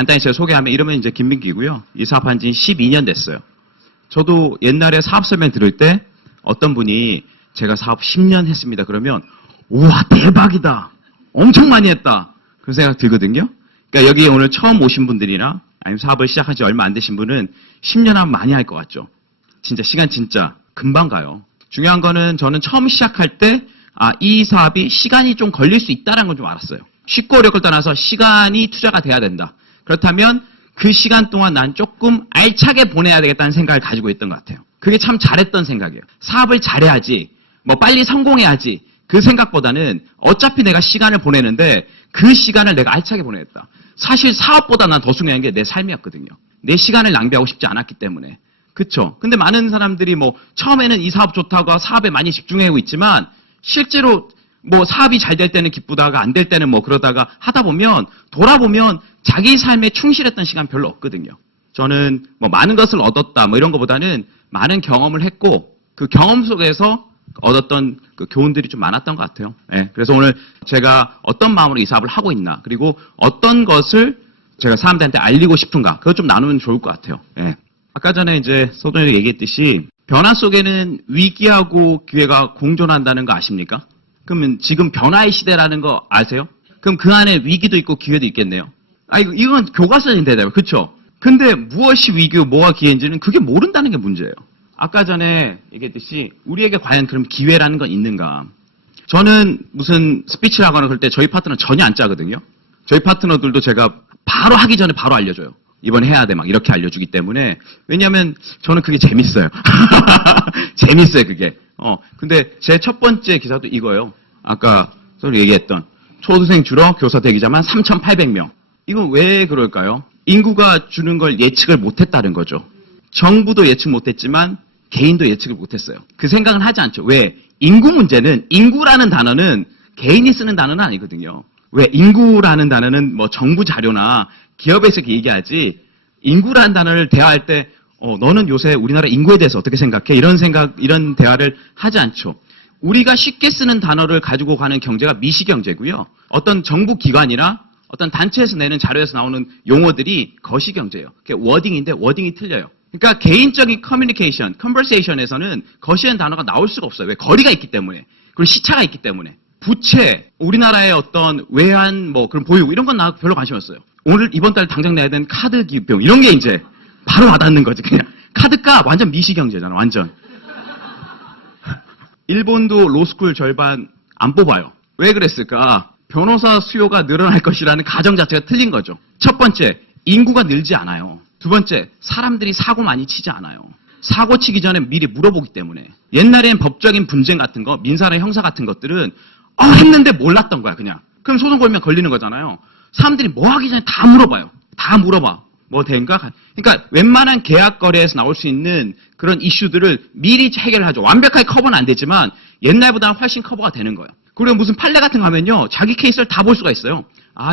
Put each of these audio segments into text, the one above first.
간단히 제가 소개하면 이러면 이제 김민기고요. 이 사업한 지 12년 됐어요. 저도 옛날에 사업 설명 들을 때 어떤 분이 제가 사업 10년 했습니다. 그러면 우와 대박이다. 엄청 많이 했다. 그런 생각 들거든요. 그러니까 여기 오늘 처음 오신 분들이나 아니면 사업을 시작한 지 얼마 안 되신 분은 10년 하면 많이 할 것 같죠. 진짜 시간 진짜 금방 가요. 중요한 거는 저는 처음 시작할 때 이 사업이 시간이 좀 걸릴 수 있다는 걸 좀 알았어요. 쉽고 어렵고 떠나서 시간이 투자가 돼야 된다. 그렇다면 그 시간 동안 난 조금 알차게 보내야 되겠다는 생각을 가지고 있던 것 같아요. 그게 참 잘했던 생각이에요. 사업을 잘해야지, 뭐 빨리 성공해야지 그 생각보다는 어차피 내가 시간을 보내는데 그 시간을 내가 알차게 보내겠다. 사실 사업보다 난 더 중요한 게 내 삶이었거든요. 내 시간을 낭비하고 싶지 않았기 때문에. 그쵸? 근데 많은 사람들이 뭐 처음에는 이 사업 좋다고 사업에 많이 집중하고 있지만 실제로 뭐 사업이 잘 될 때는 기쁘다가 안 될 때는 뭐 그러다가 하다 보면 돌아보면 자기 삶에 충실했던 시간 별로 없거든요. 저는 뭐 많은 것을 얻었다 뭐 이런 것보다는 많은 경험을 했고 그 경험 속에서 얻었던 그 교훈들이 좀 많았던 것 같아요. 네, 그래서 오늘 제가 어떤 마음으로 이 사업을 하고 있나 그리고 어떤 것을 제가 사람들한테 알리고 싶은가 그것 좀 나누면 좋을 것 같아요. 네. 아까 전에 이제 소장님이 얘기했듯이 변화 속에는 위기하고 기회가 공존한다는 거 아십니까? 그러면 지금 변화의 시대라는 거 아세요? 그럼 그 안에 위기도 있고 기회도 있겠네요. 이건 교과서적인 대답이에요. 그렇죠? 근데 무엇이 위기고 뭐가 기회인지는 그게 모른다는 게 문제예요. 아까 전에 얘기했듯이 우리에게 과연 그럼 기회라는 건 있는가? 저는 무슨 스피치를 하거나 그럴 때 저희 파트너 전혀 안 짜거든요. 저희 파트너들도 제가 바로 하기 전에 바로 알려줘요. 이번 해야 돼 막 이렇게 알려주기 때문에 왜냐하면 저는 그게 재밌어요. 재밌어요 그게. 근데 제 첫 번째 기사도 이거예요. 아까 저도 얘기했던 초등생 줄어 교사 대기자만 3,800명. 이건 왜 그럴까요? 인구가 주는 걸 예측을 못했다는 거죠. 정부도 예측 못했지만 개인도 예측을 못했어요. 그 생각은 하지 않죠. 왜? 인구 문제는 인구라는 단어는 개인이 쓰는 단어는 아니거든요. 왜? 인구라는 단어는 뭐 정부 자료나 기업에서 얘기하지 인구라는 단어를 대화할 때 너는 요새 우리나라 인구에 대해서 어떻게 생각해? 이런 대화를 하지 않죠. 우리가 쉽게 쓰는 단어를 가지고 가는 경제가 미시경제고요. 어떤 정부 기관이나 어떤 단체에서 내는 자료에서 나오는 용어들이 거시경제예요. 그게 워딩인데 워딩이 틀려요. 그러니까 개인적인 커뮤니케이션, 컨버세이션에서는 거시라는 단어가 나올 수가 없어요. 왜? 거리가 있기 때문에. 그리고 시차가 있기 때문에. 부채, 우리나라의 어떤 외환, 뭐 그런 보유 이런 건 나 별로 관심 없어요. 오늘 이번 달 당장 내야 되는 카드 기부비용 이런 게 이제 바로 와닿는 거지 그냥. 카드값 완전 미시경제잖아 완전. 일본도 로스쿨 절반 안 뽑아요. 왜 그랬을까? 변호사 수요가 늘어날 것이라는 가정 자체가 틀린 거죠. 첫 번째, 인구가 늘지 않아요. 두 번째, 사람들이 사고 많이 치지 않아요. 사고 치기 전에 미리 물어보기 때문에. 옛날엔 법적인 분쟁 같은 거, 민사나 형사 같은 것들은 했는데 몰랐던 거야 그냥. 그럼 소송 걸면 걸리는 거잖아요. 사람들이 뭐 하기 전에 다 물어봐요. 다 물어봐. 뭐 된가? 그러니까 웬만한 계약 거래에서 나올 수 있는 그런 이슈들을 미리 해결하죠. 완벽하게 커버는 안 되지만 옛날보다 훨씬 커버가 되는 거예요. 그리고 무슨 판례 같은 거 하면요. 자기 케이스를 다 볼 수가 있어요.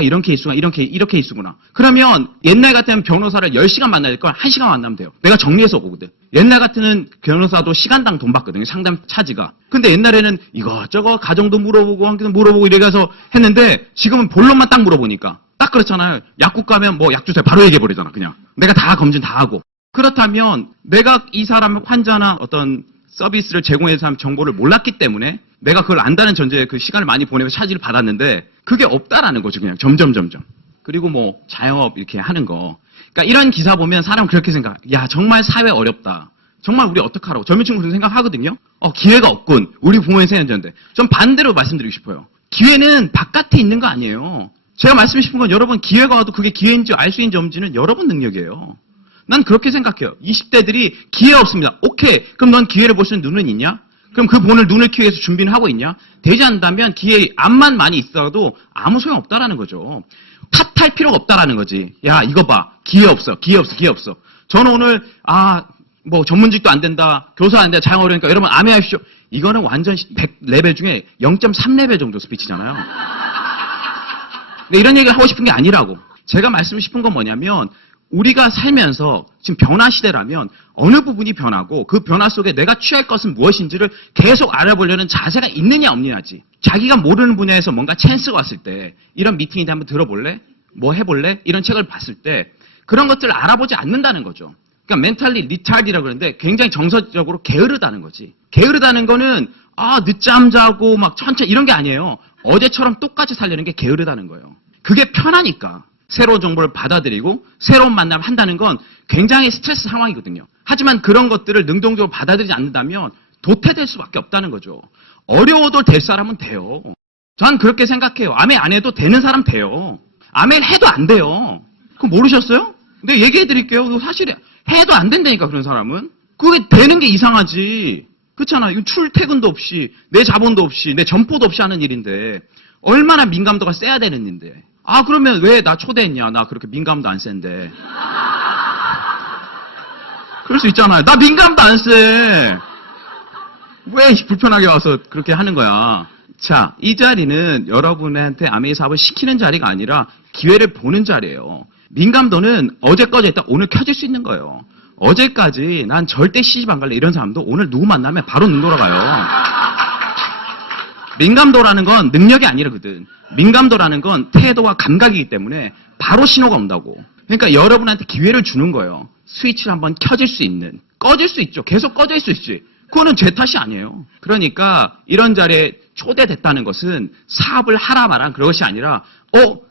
이런 케이스가 이런 케이스구나. 그러면 옛날 같으면 변호사를 10시간 만나야 될 걸 1시간 만나면 돼요. 내가 정리해서 오거든. 옛날 같으면 변호사도 시간당 돈 받거든요. 상담 차지가. 근데 옛날에는 이것저것 가정도 물어보고 한개도 물어보고 이래서 했는데 지금은 본론만 딱 물어보니까 딱 그렇잖아요. 약국 가면 뭐 약 주세요. 바로 얘기해버리잖아. 그냥. 내가 다 검진 다 하고. 그렇다면 내가 이 사람 환자나 어떤 서비스를 제공해서 하는 정보를 몰랐기 때문에 내가 그걸 안다는 전제에 그 시간을 많이 보내고 차지를 받았는데 그게 없다라는 거죠. 그냥 점점. 그리고 뭐 자영업 이렇게 하는 거. 그러니까 이런 기사 보면 사람은 그렇게 생각해. 야 정말 사회 어렵다. 정말 우리 어떡하라고. 젊은 친구들은 생각하거든요. 기회가 없군. 우리 부모의 세연전인데. 전 반대로 말씀드리고 싶어요. 기회는 바깥에 있는 거 아니에요. 제가 말씀드리고 싶은 건 여러분 기회가 와도 그게 기회인지 알 수 있는지 없는지는 여러분 능력이에요. 난 그렇게 생각해요. 20대들이 기회 없습니다. 오케이. 그럼 넌 기회를 볼 수 있는 눈은 있냐? 그럼 그 눈을 키우기 위해서 준비는 하고 있냐? 되지 않는다면 기회 암만 많이 있어도 아무 소용 없다라는 거죠. 탓할 필요가 없다라는 거지. 야 이거 봐. 기회 없어. 저는 오늘 뭐 전문직도 안 된다. 교사 안 된다. 자영 어려우니까 여러분 암해하십시오. 이거는 완전 100레벨 중에 0.3레벨 정도 스피치잖아요. 근데 이런 얘기를 하고 싶은 게 아니라고. 제가 말씀드리고 싶은 건 뭐냐면 우리가 살면서 지금 변화 시대라면 어느 부분이 변하고 그 변화 속에 내가 취할 것은 무엇인지를 계속 알아보려는 자세가 있느냐 없느냐지. 자기가 모르는 분야에서 뭔가 찬스가 왔을 때 이런 미팅인데 한번 들어볼래? 뭐 해볼래? 이런 책을 봤을 때 그런 것들을 알아보지 않는다는 거죠. 그러니까 멘탈리 리타드라고 그러는데 굉장히 정서적으로 게으르다는 거지. 게으르다는 거는 늦잠 자고 막 천천히 이런 게 아니에요. 어제처럼 똑같이 살려는 게 게으르다는 거예요. 그게 편하니까. 새로운 정보를 받아들이고 새로운 만남을 한다는 건 굉장히 스트레스 상황이거든요. 하지만 그런 것들을 능동적으로 받아들이지 않는다면 도태될 수밖에 없다는 거죠. 어려워도 될 사람은 돼요. 전 그렇게 생각해요. 아메 안 해도 되는 사람 돼요. 아메 해도 안 돼요. 그거 모르셨어요? 근데 얘기해 드릴게요. 이거 사실에 해도 안 된다니까 그런 사람은. 그게 되는 게 이상하지. 그렇잖아. 이거 출퇴근도 없이 내 자본도 없이 내 점포도 없이 하는 일인데 얼마나 민감도가 세야 되는 일인데. 그러면 왜 나 초대했냐? 나 그렇게 민감도 안 센데. 그럴 수 있잖아요. 나 민감도 안 세. 왜 불편하게 와서 그렇게 하는 거야? 자, 이 자리는 여러분한테 아메이 사업을 시키는 자리가 아니라 기회를 보는 자리예요. 민감도는 어제 꺼져 있다 오늘 켜질 수 있는 거예요. 어제까지 난 절대 시집 안 갈래 이런 사람도 오늘 누구 만나면 바로 눈 돌아가요. 민감도라는 건 능력이 아니거든. 민감도라는 건 태도와 감각이기 때문에 바로 신호가 온다고. 그러니까 여러분한테 기회를 주는 거예요. 스위치를 한번 켜질 수 있는. 꺼질 수 있죠. 계속 꺼져 있을 수 있지. 그거는 제 탓이 아니에요. 그러니까 이런 자리에 초대됐다는 것은 사업을 하라 마라 그런 것이 아니라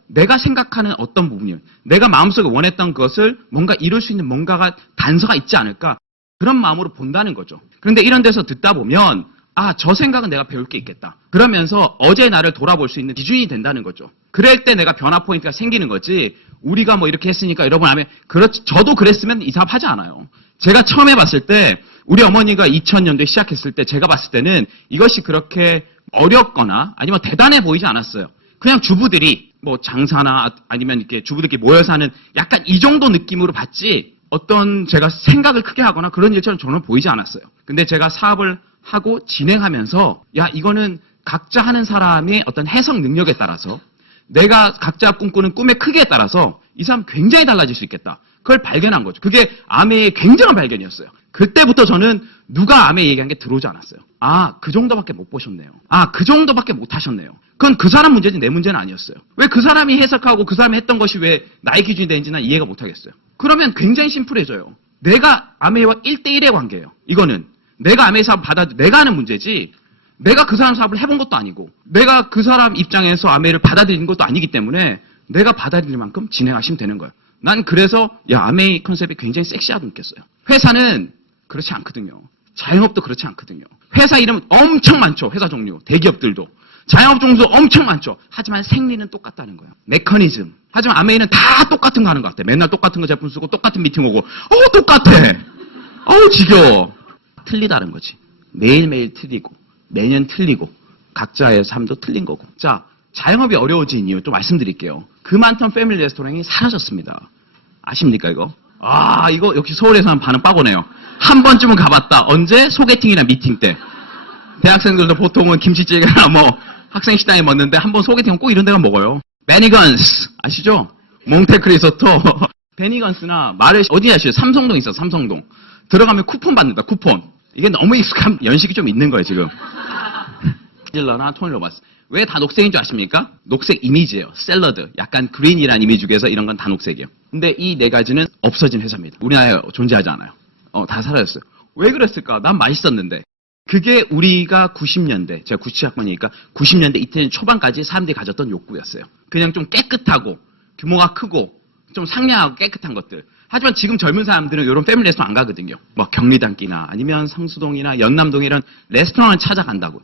내가 생각하는 어떤 부분이요. 내가 마음속에 원했던 것을 뭔가 이룰 수 있는 뭔가가 단서가 있지 않을까. 그런 마음으로 본다는 거죠. 그런데 이런 데서 듣다 보면 저 생각은 내가 배울 게 있겠다. 그러면서 어제 나를 돌아볼 수 있는 기준이 된다는 거죠. 그럴 때 내가 변화 포인트가 생기는 거지. 우리가 뭐 이렇게 했으니까 여러분 하면 그렇지. 저도 그랬으면 이 사업 하지 않아요. 제가 처음에 봤을 때 우리 어머니가 2000년도에 시작했을 때 제가 봤을 때는 이것이 그렇게 어렵거나 아니면 대단해 보이지 않았어요. 그냥 주부들이 뭐 장사나 아니면 이렇게 주부들끼리 모여서 하는 약간 이 정도 느낌으로 봤지 어떤 제가 생각을 크게 하거나 그런 일처럼 저는 보이지 않았어요. 근데 제가 사업을 하고 진행하면서 이거는 각자 하는 사람의 어떤 해석 능력에 따라서 내가 각자 꿈꾸는 꿈의 크기에 따라서 이 사람 굉장히 달라질 수 있겠다. 그걸 발견한 거죠. 그게 아메의 굉장한 발견이었어요. 그때부터 저는 누가 아메 얘기한 게 들어오지 않았어요. 그 정도밖에 못 보셨네요. 그 정도밖에 못 하셨네요. 그건 그 사람 문제지 내 문제는 아니었어요. 왜 그 사람이 해석하고 그 사람이 했던 것이 왜 나의 기준이 되는지 난 이해가 못 하겠어요. 그러면 굉장히 심플해져요. 내가 아메와 1대1의 관계예요. 이거는 내가 아메 사업 내가 하는 문제지 내가 그 사람 사업을 해본 것도 아니고 내가 그 사람 입장에서 아메를 받아들이는 것도 아니기 때문에 내가 받아들일 만큼 진행하시면 되는 거예요. 난 그래서 아메이 컨셉이 굉장히 섹시하게 느꼈어요. 회사는 그렇지 않거든요. 자영업도 그렇지 않거든요. 회사 이름 엄청 많죠. 회사 종류. 대기업들도. 자영업 종류도 엄청 많죠. 하지만 생리는 똑같다는 거예요. 메커니즘. 하지만 아메이는 다 똑같은 거 하는 것 같아. 맨날 똑같은 거 제품 쓰고 똑같은 미팅 오고 똑같아. 지겨워. 틀리다는 거지. 매일매일 틀리고 매년 틀리고 각자의 삶도 틀린 거고. 자, 자영업이 어려워진 이유 또 말씀드릴게요. 그 많던 패밀리 레스토랑이 사라졌습니다. 아십니까 이거? 이거 역시 서울에서는 반응 빠고네요. 한 번쯤은 가봤다. 언제? 소개팅이나 미팅 때. 대학생들도 보통은 김치찌개나 뭐 학생식당에 먹는데 한 번 소개팅은 꼭 이런 데가 먹어요. 베니건스 아시죠? 몽테크 리소토. 베니건스나 말을 어디 아시죠? 삼성동 있어. 삼성동. 들어가면 쿠폰 받는다. 쿠폰. 이게 너무 익숙한 연식이 좀 있는 거예요 지금. 딜러나 토니 로버스. 왜 다 녹색인 줄 아십니까? 녹색 이미지예요. 샐러드. 약간 그린이라는 이미지 중에서 이런 건 다 녹색이에요. 근데 이 네 가지는 없어진 회사입니다. 우리나라에 존재하지 않아요. 다 사라졌어요. 왜 그랬을까? 난 맛있었는데. 그게 우리가 90년대, 제가 97학번이니까 90년대 이태 초반까지 사람들이 가졌던 욕구였어요. 그냥 좀 깨끗하고 규모가 크고 좀 상냥하고 깨끗한 것들. 하지만 지금 젊은 사람들은 이런 패밀리 레스토랑 안 가거든요. 뭐 경리단길이나 아니면 성수동이나 연남동 이런 레스토랑을 찾아간다고.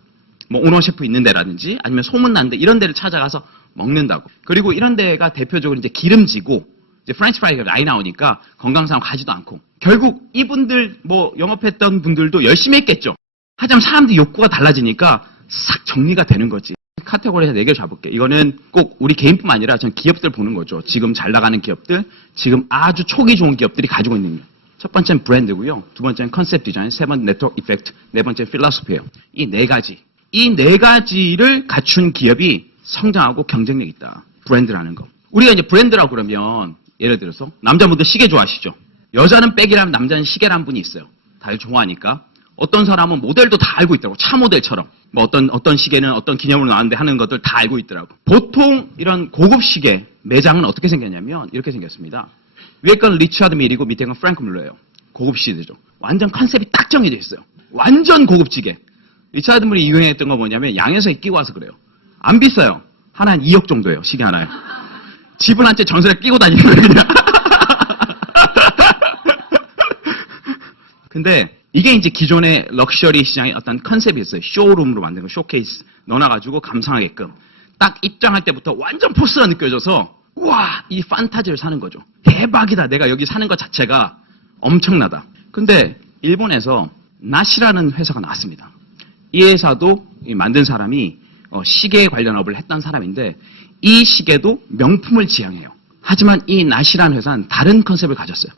뭐 오너 셰프 있는 데라든지 아니면 소문난 데 이런 데를 찾아가서 먹는다고. 그리고 이런 데가 대표적으로 이제 기름지고 이제 프렌치 프라이가 많이 나오니까 건강상 가지도 않고. 결국 이분들 뭐 영업했던 분들도 열심히 했겠죠. 하지만 사람들이 욕구가 달라지니까 싹 정리가 되는 거지. 카테고리에서 4개를 잡을게. 이거는 꼭 우리 개인뿐만 아니라 전 기업들 보는 거죠. 지금 잘 나가는 기업들, 지금 아주 초기 좋은 기업들이 가지고 있는 것. 첫 번째는 브랜드고요. 두 번째는 컨셉 디자인, 세 번째 네트워크 이펙트, 네 번째는 필로소피예요. 이 4가지. 이 4가지를 갖춘 기업이 성장하고 경쟁력 있다. 브랜드라는 거. 우리가 이제 브랜드라고 그러면 예를 들어서 남자분들 시계 좋아하시죠? 여자는 백이라면 남자는 시계라는 분이 있어요. 다들 좋아하니까. 어떤 사람은 모델도 다 알고 있더라고. 차 모델처럼. 뭐 어떤 시계는 어떤 기념으로 나왔는데 하는 것들 다 알고 있더라고. 보통 이런 고급 시계 매장은 어떻게 생겼냐면 이렇게 생겼습니다. 위에 건 리차드 밀이고 밑에 건 프랭크 뮬러예요. 고급 시계죠. 완전 컨셉이 딱 정해져 있어요. 완전 고급 시계. 리차드 밀이 유행했던 거 뭐냐면 양에서 끼고 와서 그래요. 안 비싸요. 하나 한 2억 정도예요. 시계 하나에. 집을 한 채 전설에 끼고 다니는 거예요. 그냥. 근데 이게 이제 기존의 럭셔리 시장의 어떤 컨셉이었어요. 쇼룸으로 만든 거, 쇼케이스 넣어놔가지고 감상하게끔. 딱 입장할 때부터 완전 포스가 느껴져서 우와, 이 판타지를 사는 거죠. 대박이다. 내가 여기 사는 것 자체가 엄청나다. 근데 일본에서 나시라는 회사가 나왔습니다. 이 회사도 만든 사람이 시계 관련 업을 했던 사람인데 이 시계도 명품을 지향해요. 하지만 이 나시라는 회사는 다른 컨셉을 가졌어요.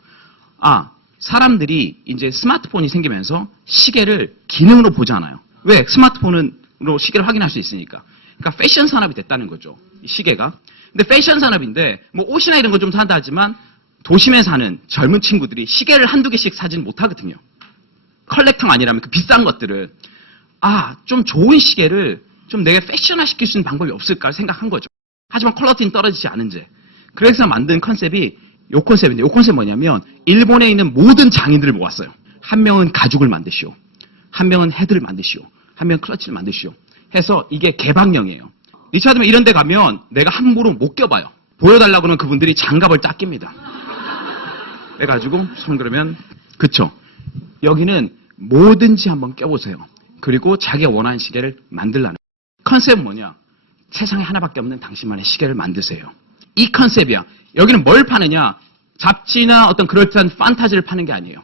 사람들이 이제 스마트폰이 생기면서 시계를 기능으로 보지 않아요. 왜? 스마트폰으로 시계를 확인할 수 있으니까. 그러니까 패션 산업이 됐다는 거죠. 이 시계가. 근데 패션 산업인데 뭐 옷이나 이런 거 좀 산다 하지만 도심에 사는 젊은 친구들이 시계를 한두 개씩 사지는 못하거든요. 컬렉터가 아니라면 그 비싼 것들을. 좀 좋은 시계를 좀 내가 패션화 시킬 수 있는 방법이 없을까 생각한 거죠. 하지만 퀄리티는 떨어지지 않은 채. 그래서 만든 컨셉이 요 컨셉인데, 요 컨셉 뭐냐면 일본에 있는 모든 장인들을 모았어요. 한 명은 가죽을 만드시오. 한 명은 헤드를 만드시오. 한 명은 클러치를 만드시오. 해서 이게 개방형이에요. 리차드면 이런 데 가면 내가 함부로 못 껴봐요. 보여달라고 하면 그분들이 장갑을 딱 낍니다. 그래가지고 손 그러면 그쵸. 여기는 뭐든지 한번 껴보세요. 그리고 자기가 원하는 시계를 만들라는 컨셉은 뭐냐? 세상에 하나밖에 없는 당신만의 시계를 만드세요. 이 컨셉이야. 여기는 뭘 파느냐? 잡지나 어떤 그럴듯한 판타지를 파는 게 아니에요.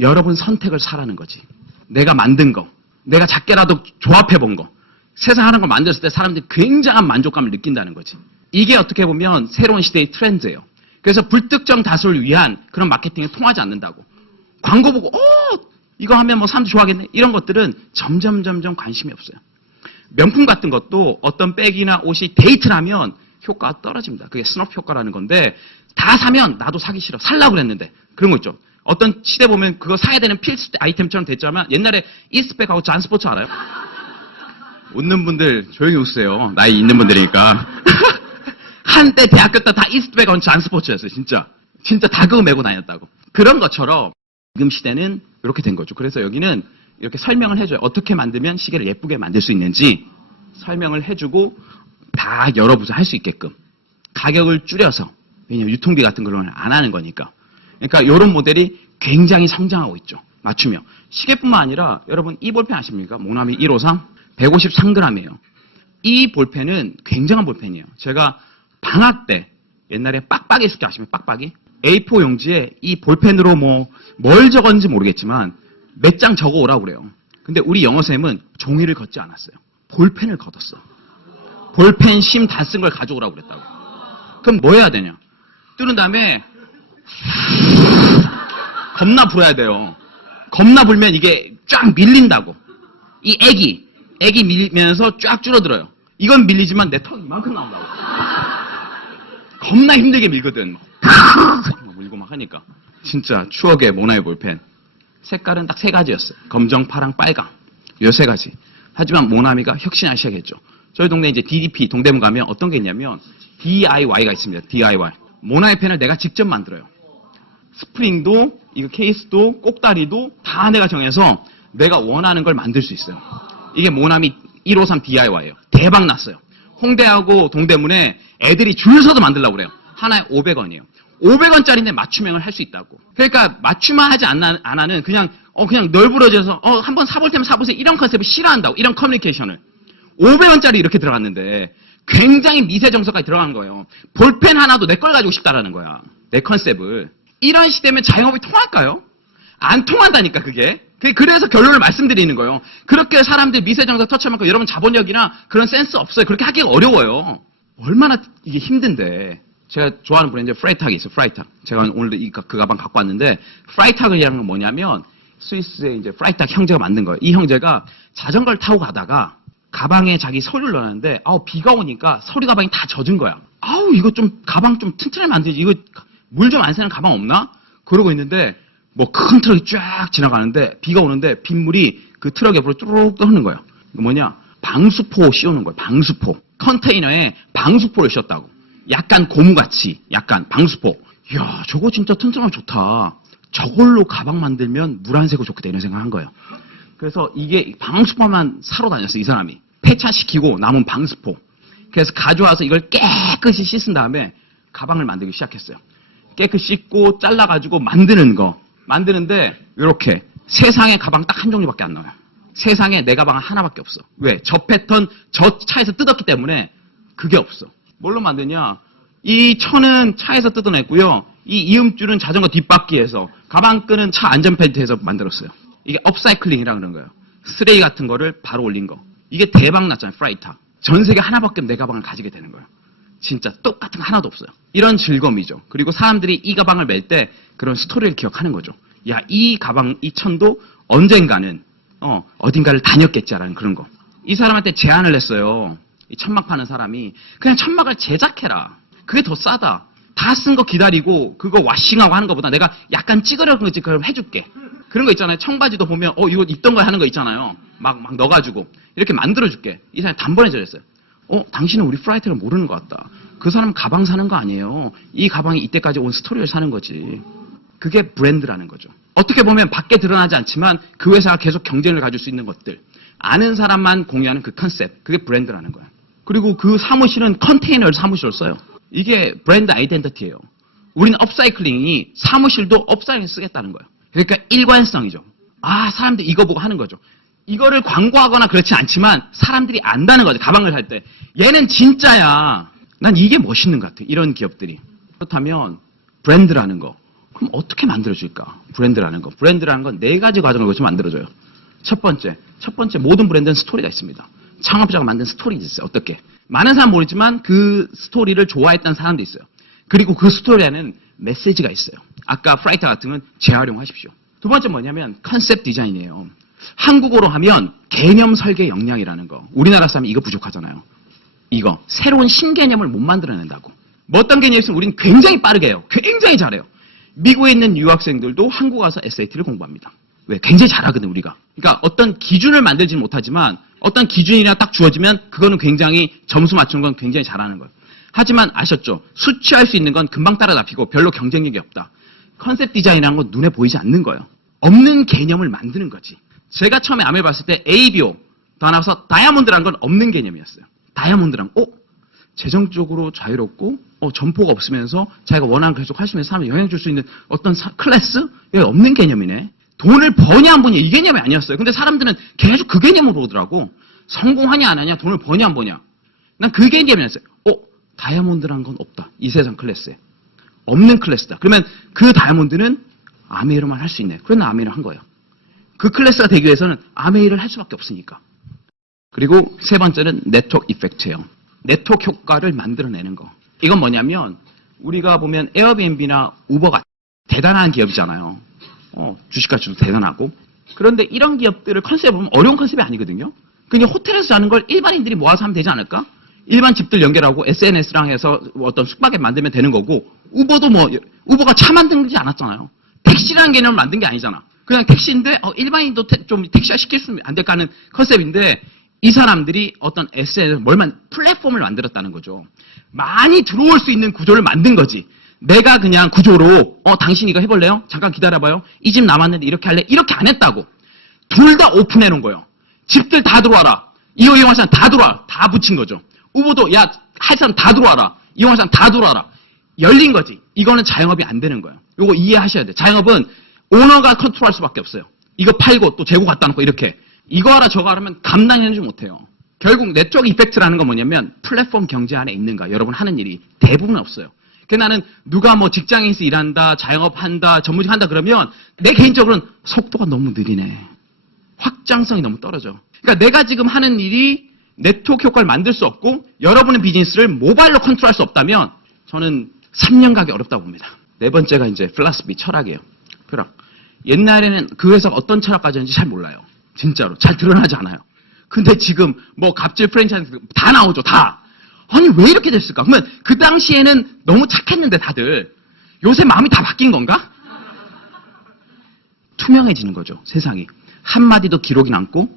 여러분 선택을 사라는 거지. 내가 만든 거, 내가 작게라도 조합해 본 거, 세상 하는 걸 만들었을 때 사람들이 굉장한 만족감을 느낀다는 거지. 이게 어떻게 보면 새로운 시대의 트렌드예요. 그래서 불특정 다수를 위한 그런 마케팅에 통하지 않는다고. 광고 보고 이거 하면 뭐 사람들이 좋아하겠네. 이런 것들은 점점 관심이 없어요. 명품 같은 것도 어떤 백이나 옷이 데이트를 하면 효과가 떨어집니다. 그게 스너프 효과라는 건데 다 사면 나도 사기 싫어. 살라고 그랬는데. 그런 거 있죠. 어떤 시대 보면 그거 사야 되는 필수 아이템처럼 됐지만 옛날에 이스트백하고 잔스포츠 알아요? 웃는 분들 조용히 웃으세요. 나이 있는 분들이니까. 한때 대학교 때 다 이스트백하고 잔스포츠였어요. 진짜 다 그거 메고 다녔다고. 그런 것처럼 지금 시대는 이렇게 된 거죠. 그래서 여기는 이렇게 설명을 해줘요. 어떻게 만들면 시계를 예쁘게 만들 수 있는지 설명을 해주고 다 여러분이 할 수 있게끔 가격을 줄여서, 왜냐면 유통비 같은 걸 안 하는 거니까. 그러니까 이런 모델이 굉장히 성장하고 있죠. 맞추며. 시계뿐만 아니라 여러분 이 볼펜 아십니까? 모나미 153 153g이에요. 이 볼펜은 굉장한 볼펜이에요. 제가 방학 때 옛날에 빡빡이 쓸 때 아시면 빡빡이? A4 용지에 이 볼펜으로 뭘 적었는지 모르겠지만 몇 장 적어 오라고 그래요. 근데 우리 영어쌤은 종이를 걷지 않았어요. 볼펜을 걷었어. 볼펜 심 다 쓴 걸 가져오라고 그랬다고. 그럼 뭐 해야 되냐? 뚫은 다음에 겁나 불어야 돼요. 겁나 불면 이게 쫙 밀린다고. 이 액이 밀면서 쫙 줄어들어요. 이건 밀리지만 내 턱이 이만큼 나온다고. 겁나 힘들게 밀거든. 밀고 막 하니까. 진짜 추억의 모나미 볼펜. 색깔은 딱 3가지였어요. 검정, 파랑, 빨강. 요 3가지. 하지만 모나미가 혁신하기 시작했죠. 저희 동네 이제 DDP, 동대문 가면 어떤 게 있냐면 DIY가 있습니다. DIY. 모나미 펜을 내가 직접 만들어요. 스프링도, 이거 케이스도, 꼭다리도 다 내가 정해서 내가 원하는 걸 만들 수 있어요. 이게 모나미 153 DIY예요. 대박 났어요. 홍대하고 동대문에 애들이 줄 서서 만들려고 그래요. 하나에 500원이에요. 500원짜리인데 맞춤형을 할 수 있다고. 그러니까 맞춤만 하지 안 하는 그냥 널브러져서 한번 사볼 때면 사보세요. 이런 컨셉을 싫어한다고. 이런 커뮤니케이션을. 500원짜리 이렇게 들어갔는데 굉장히 미세 정서까지 들어간 거예요. 볼펜 하나도 내 걸 가지고 싶다라는 거야. 내 컨셉을. 이런 시대면 자영업이 통할까요? 안 통한다니까 그게. 그래서 결론을 말씀드리는 거예요. 그렇게 사람들 미세 정서 터치하면 여러분 자본력이나 그런 센스 없어요. 그렇게 하기가 어려워요. 얼마나 이게 힘든데. 제가 좋아하는 브랜드 프라이탁이 있어요. 프라이탁. 제가 오늘 그 가방 갖고 왔는데 프라이탁이라는 건 뭐냐면 스위스의 이제 프라이탁 형제가 만든 거예요. 이 형제가 자전거를 타고 가다가 가방에 자기 서류를 넣었는데 비가 오니까 서류 가방이 다 젖은 거야. 이거 좀 가방 좀 튼튼하게 만들지. 이거 물 좀 안 새는 가방 없나? 그러고 있는데 뭐 큰 트럭이 쫙 지나가는데 비가 오는데 빗물이 그 트럭 옆으로 뚜룩 떠는 거예요. 이거 뭐냐? 방수포 씌우는 거예요. 방수포. 컨테이너에 방수포를 씌웠다고. 약간 고무같이 약간 방수포. 이야, 저거 진짜 튼튼하고 좋다. 저걸로 가방 만들면 물 안 새고 좋겠다 이런 생각한 거예요. 그래서 이게 방수포만 사러 다녔어요. 이 사람이. 폐차시키고 남은 방수포. 그래서 가져와서 이걸 깨끗이 씻은 다음에 가방을 만들기 시작했어요. 깨끗이 씻고 잘라가지고 만드는 거. 만드는데 이렇게 세상에 가방 딱 한 종류밖에 안 나와요. 세상에 내 가방은 하나밖에 없어. 왜? 저 패턴 저 차에서 뜯었기 때문에 그게 없어. 뭘로 만드냐? 이 천은 차에서 뜯어냈고요. 이 이음줄은 자전거 뒷바퀴에서, 가방끈은 차 안전벨트에서 만들었어요. 이게 업사이클링이라 그런 거예요. 쓰레기 같은 거를 바로 올린 거. 이게 대박 났잖아요. 프라이타. 전 세계 하나밖에 내 가방을 가지게 되는 거예요. 진짜 똑같은 거 하나도 없어요. 이런 즐거움이죠. 그리고 사람들이 이 가방을 멜 때 그런 스토리를 기억하는 거죠. 야, 이 가방, 이 천도 언젠가는 어딘가를 다녔겠지라는 그런 거. 이 사람한테 제안을 했어요. 이 천막 파는 사람이 그냥 천막을 제작해라. 그게 더 싸다. 다 쓴 거 기다리고 그거 와싱하고 하는 것보다 내가 약간 찌그러진 거지 그럼 해줄게. 그런 거 있잖아요. 청바지도 보면 이거 입던 거 하는 거 있잖아요. 막 넣어가지고 이렇게 만들어줄게. 이 사람이 단번에 저랬어요. 당신은 우리 프라이트를 모르는 것 같다. 그 사람 가방 사는 거 아니에요. 이 가방이 이때까지 온 스토리를 사는 거지. 그게 브랜드라는 거죠. 어떻게 보면 밖에 드러나지 않지만 그 회사가 계속 경쟁을 가질 수 있는 것들. 아는 사람만 공유하는 그 컨셉. 그게 브랜드라는 거야. 그리고 그 사무실은 컨테이너 사무실을 써요. 이게 브랜드 아이덴티티예요. 우리는 업사이클링이 사무실도 업사이클링 쓰겠다는 거예요. 그러니까 일관성이죠. 사람들이 이거 보고 하는 거죠. 이거를 광고하거나 그렇지 않지만 사람들이 안다는 거죠. 가방을 살 때. 얘는 진짜야. 난 이게 멋있는 것 같아. 이런 기업들이. 그렇다면 브랜드라는 거. 그럼 어떻게 만들어줄까? 브랜드라는 거. 브랜드라는 건 네 가지 과정을 거쳐 만들어줘요. 첫 번째 모든 브랜드는 스토리가 있습니다. 창업자가 만든 스토리가 있어요. 어떻게? 많은 사람 모르지만 그 스토리를 좋아했던 사람도 있어요. 그리고 그 스토리 안에는 메시지가 있어요. 아까 프라이터 같은 건 재활용하십시오. 두 번째 뭐냐면 컨셉 디자인이에요. 한국어로 하면 개념 설계 역량이라는 거. 우리나라 사람이 이거 부족하잖아요. 이거 새로운 신개념을 못 만들어낸다고. 뭐 어떤 개념이 있으면 우리는 굉장히 빠르게 해요. 굉장히 잘해요. 미국에 있는 유학생들도 한국 와서 SAT를 공부합니다. 왜? 굉장히 잘하거든 우리가. 그러니까 어떤 기준을 만들지는 못하지만 어떤 기준이나 딱 주어지면 그거는 굉장히 점수 맞추는 건 굉장히 잘하는 거예요. 하지만 아셨죠? 수치할 수 있는 건 금방 따라잡히고 별로 경쟁력이 없다. 컨셉 디자인이라는 건 눈에 보이지 않는 거예요. 없는 개념을 만드는 거지. 제가 처음에 암을 봤을 때 ABO 더 나와서 다이아몬드라는 건 없는 개념이었어요. 다이아몬드란 재정적으로 자유롭고 점포가 없으면서 자기가 원하는 걸 계속 할 수 있는 사람에 영향 줄 수 있는 어떤 클래스? 이게 없는 개념이네. 돈을 버냐 안 버냐 이 개념이 아니었어요. 근데 사람들은 계속 그 개념으로 오더라고. 성공하냐 안 하냐, 돈을 버냐 안 버냐. 난 그 개념이었어요. 다이아몬드란 건 없다. 이 세상 클래스에. 없는 클래스다. 그러면 그 다이아몬드는 아메이로만 할 수 있네. 그래서 아메이를 한 거예요. 그 클래스가 되기 위해서는 아메이를 할 수밖에 없으니까. 그리고 세 번째는 네트워크 이펙트예요. 네트워크 효과를 만들어내는 거. 이건 뭐냐면 우리가 보면 에어비앤비나 우버가 대단한 기업이잖아요. 주식가치도 대단하고. 그런데 이런 기업들을 컨셉을 보면 어려운 컨셉이 아니거든요. 그냥 호텔에서 자는 걸 일반인들이 모아서 하면 되지 않을까? 일반 집들 연결하고 SNS랑 해서 어떤 숙박앱 만들면 되는 거고, 우버도 우버가 차 만들지 않았잖아요. 택시라는 개념을 만든 게 아니잖아. 그냥 택시인데 일반인도 좀 택시화 시킬 수 안 될까 하는 컨셉인데, 이 사람들이 어떤 SNS, 플랫폼을 만들었다는 거죠. 많이 들어올 수 있는 구조를 만든 거지. 내가 그냥 구조로 당신 이거 해볼래요? 잠깐 기다려봐요. 이 집 남았는데 이렇게 할래? 이렇게 안 했다고. 둘 다 오픈해 놓은 거예요. 집들 다 들어와라. 이거 이용할 사람 다 들어와. 다 붙인 거죠. 우버도 할 사람 다 들어와라. 이용할 사람 다 들어와라. 열린 거지. 이거는 자영업이 안 되는 거예요. 이거 이해하셔야 돼요. 자영업은 오너가 컨트롤할 수밖에 없어요. 이거 팔고 또 재고 갖다 놓고 이렇게. 이거 하라 저거 하라면 감당해내지 못해요. 결국 네트워크 이펙트라는 건 뭐냐면 플랫폼 경제 안에 있는가. 여러분 하는 일이 대부분 없어요. 그래서 나는 누가 직장에서 일한다, 자영업한다, 전문직 한다 그러면 내 개인적으로는 속도가 너무 느리네. 확장성이 너무 떨어져. 그러니까 내가 지금 하는 일이 네트워크 효과를 만들 수 없고 여러분의 비즈니스를 모바일로 컨트롤할 수 없다면 저는 3년 가기 어렵다고 봅니다. 네 번째가 이제 필라스피 철학이에요. 철학. 옛날에는 그 회사가 어떤 철학 가졌는지 잘 몰라요. 진짜로. 잘 드러나지 않아요. 근데 지금 갑질 프랜차이즈 다 나오죠. 다. 아니 왜 이렇게 됐을까? 그러면 그 당시에는 너무 착했는데 다들 요새 마음이 다 바뀐 건가? 투명해지는 거죠. 세상이. 한마디도 기록이 남고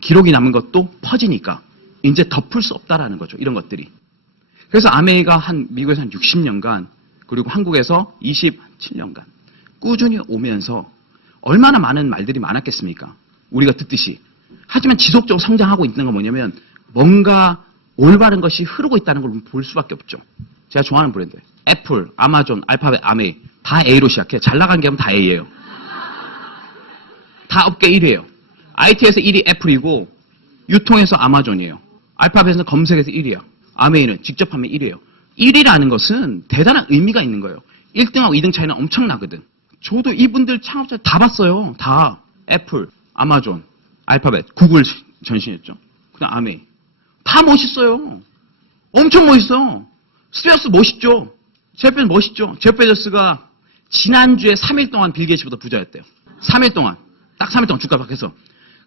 기록이 남은 것도 퍼지니까 이제 덮을 수 없다라는 거죠. 이런 것들이. 그래서 아메이가 미국에서 한 60년간 그리고 한국에서 27년간 꾸준히 오면서 얼마나 많은 말들이 많았겠습니까? 우리가 듣듯이. 하지만 지속적으로 성장하고 있는 건 뭐냐면 뭔가 올바른 것이 흐르고 있다는 걸 볼 수밖에 없죠. 제가 좋아하는 브랜드. 애플, 아마존, 알파벳, 아메이. 다 A로 시작해. 잘 나간 게 하면 다 A예요. 다 업계 1위예요. IT에서 1위 애플이고 유통에서 아마존이에요. 알파벳은 검색에서 1위야. 아메이는 직접 하면 1위예요. 1위라는 것은 대단한 의미가 있는 거예요. 1등하고 2등 차이는 엄청나거든. 저도 이분들 창업자 다 봤어요. 다. 애플, 아마존, 알파벳, 구글 전신했죠. 그다음 아메이. 다 멋있어요. 엄청 멋있어. 스티어스 멋있죠. 제프 베조스 멋있죠. 제프 베조스가 지난주에 3일 동안 빌 게이츠보다 부자였대요. 3일 동안. 딱 3일 동안 주가 밖에서.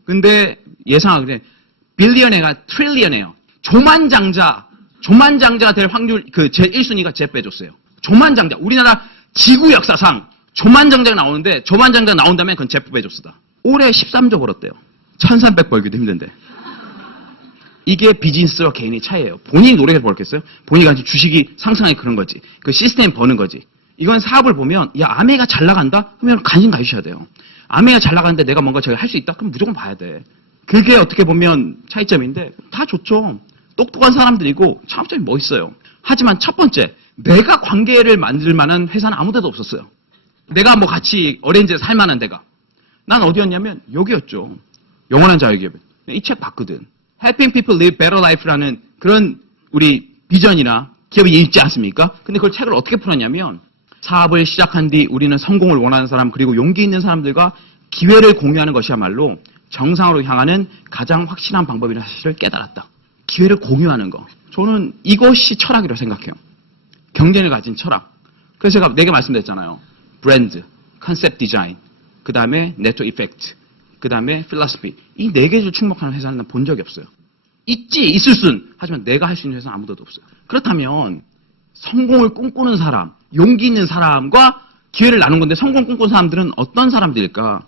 근데 예상하기에 빌리언회가 트릴리언이에요. 조만장자가 될 확률, 제 1순위가 제프 베조스예요. 조만장자. 우리나라 지구 역사상 조만장자가 나오는데 조만장자가 나온다면 그건 제프 베조스다. 올해 13조 벌었대요. 1,300 벌기도 힘든데. 이게 비즈니스와 개인의 차이예요. 본인이 노력해서 벌겠어요? 본인이 가진 주식이 상승하기 그런 거지. 그 시스템 버는 거지. 이건 사업을 보면 야 아메이가 잘 나간다? 그러면 관심 가지셔야 돼요. 아메이가 잘 나가는데 내가 뭔가 저기 할 수 있다? 그럼 무조건 봐야 돼. 그게 어떻게 보면 차이점인데 다 좋죠. 똑똑한 사람들이고 창업점이 멋있어요. 하지만 첫 번째 내가 관계를 만들 만한 회사는 아무 데도 없었어요. 내가 뭐 같이 어렌지에서 살 만한 데가. 난 어디였냐면 여기였죠. 영원한 자유기업. 이 책 봤거든. Helping People Live Better Life라는 그런 우리 비전이나 기업이 있지 않습니까? 근데 그걸 책을 어떻게 풀었냐면 사업을 시작한 뒤 우리는 성공을 원하는 사람 그리고 용기 있는 사람들과 기회를 공유하는 것이야말로 정상으로 향하는 가장 확실한 방법이라는 사실을 깨달았다. 기회를 공유하는 거. 저는 이것이 철학이라고 생각해요. 경쟁을 가진 철학. 그래서 제가 4개 말씀드렸잖아요. 브랜드, 컨셉 디자인, 그 다음에 네트워크 이펙트, 그 다음에 필로소피. 이 4개를 충족하는 회사는 난 본 적이 없어요. 있을 순. 하지만 내가 할 수 있는 회사는 아무도 없어요. 그렇다면 성공을 꿈꾸는 사람, 용기 있는 사람과 기회를 나눈 건데 성공 꿈꾸는 사람들은 어떤 사람들일까?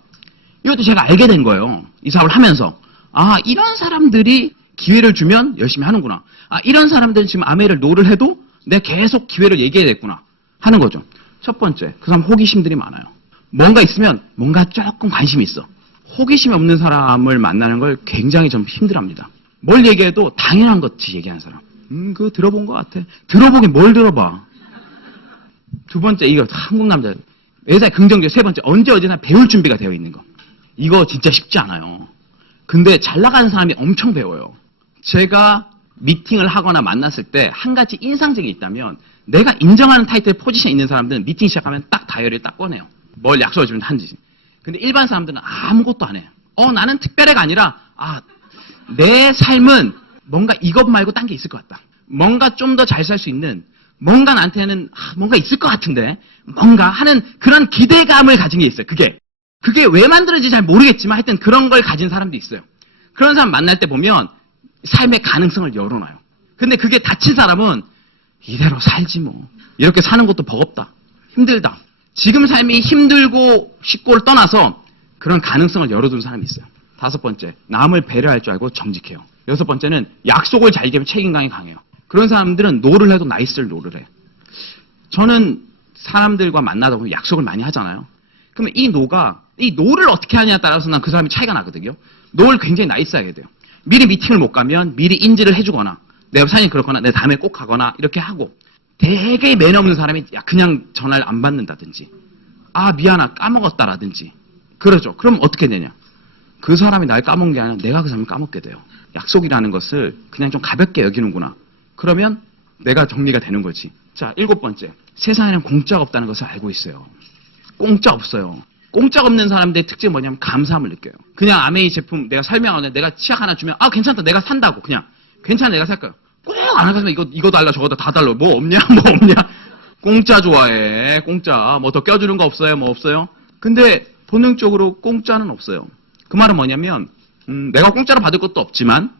이것도 제가 알게 된 거예요. 이 사업을 하면서. 아, 이런 사람들이 기회를 주면 열심히 하는구나. 아, 이런 사람들은 지금 아메이를 노를 해도 내가 계속 기회를 얘기해야겠구나 하는 거죠. 첫 번째, 그 사람 호기심들이 많아요. 뭔가 있으면 뭔가 조금 관심이 있어. 호기심이 없는 사람을 만나는 걸 굉장히 좀 힘들어합니다. 뭘 얘기해도 당연한 것이 얘기하는 사람. 그거 들어본 것 같아. 들어보긴 뭘 들어봐. 두 번째, 이거 한국 남자. 매사에 긍정적. 세 번째, 언제 어디나 배울 준비가 되어 있는 거. 이거 진짜 쉽지 않아요. 근데 잘 나가는 사람이 엄청 배워요. 제가 미팅을 하거나 만났을 때 한 가지 인상적이 있다면 내가 인정하는 타이틀 포지션에 있는 사람들은 미팅 시작하면 딱 다이어리를 딱 꺼내요. 뭘 약속을 주면 한지. 근데 일반 사람들은 아무것도 안 해. 나는 특별해가 아니라 내 삶은 뭔가 이것 말고 딴 게 있을 것 같다. 뭔가 좀 더 잘 살 수 있는 뭔가 나한테는 뭔가 있을 것 같은데 뭔가 하는 그런 기대감을 가진 게 있어요. 그게 왜 만들어진지 잘 모르겠지만 하여튼 그런 걸 가진 사람도 있어요. 그런 사람 만날 때 보면 삶의 가능성을 열어놔요. 근데 그게 다친 사람은 이대로 살지 뭐. 이렇게 사는 것도 버겁다. 힘들다. 지금 삶이 힘들고 쉽고를 떠나서 그런 가능성을 열어둔 사람이 있어요. 5번째, 남을 배려할 줄 알고 정직해요. 6번째는 약속을 잘 지키면 책임감이 강해요. 그런 사람들은 노를 해도 나이스를 노를 해. 저는 사람들과 만나다 보면 약속을 많이 하잖아요. 그러면 이 노를 어떻게 하냐에 따라서 난 그 사람이 차이가 나거든요. 노를 굉장히 나이스하게 돼요. 미리 미팅을 못 가면 미리 인지를 해주거나 내가 사장님 그렇거나 내 다음에 꼭 가거나 이렇게 하고 되게 매너 없는 사람이 그냥 전화를 안 받는다든지 미안하 까먹었다라든지 그러죠. 그럼 어떻게 되냐. 그 사람이 날 까먹은 게 아니라 내가 그 사람을 까먹게 돼요. 약속이라는 것을 그냥 좀 가볍게 여기는구나. 그러면 내가 정리가 되는 거지. 자, 7번째. 세상에는 공짜가 없다는 것을 알고 있어요. 공짜 없어요. 공짜가 없는 사람들의 특징이 뭐냐면 감사함을 느껴요. 그냥 아메이 제품 내가 설명하는데 내가 치약 하나 주면 괜찮다 내가 산다고 그냥 괜찮아 내가 살 거야. 꼭 안 하면 이거 달라 저거 다 달라 뭐 없냐 공짜 좋아해. 공짜 뭐 더 껴주는 거 없어요 뭐 없어요. 근데 본능적으로 공짜는 없어요. 그 말은 뭐냐면 내가 공짜로 받을 것도 없지만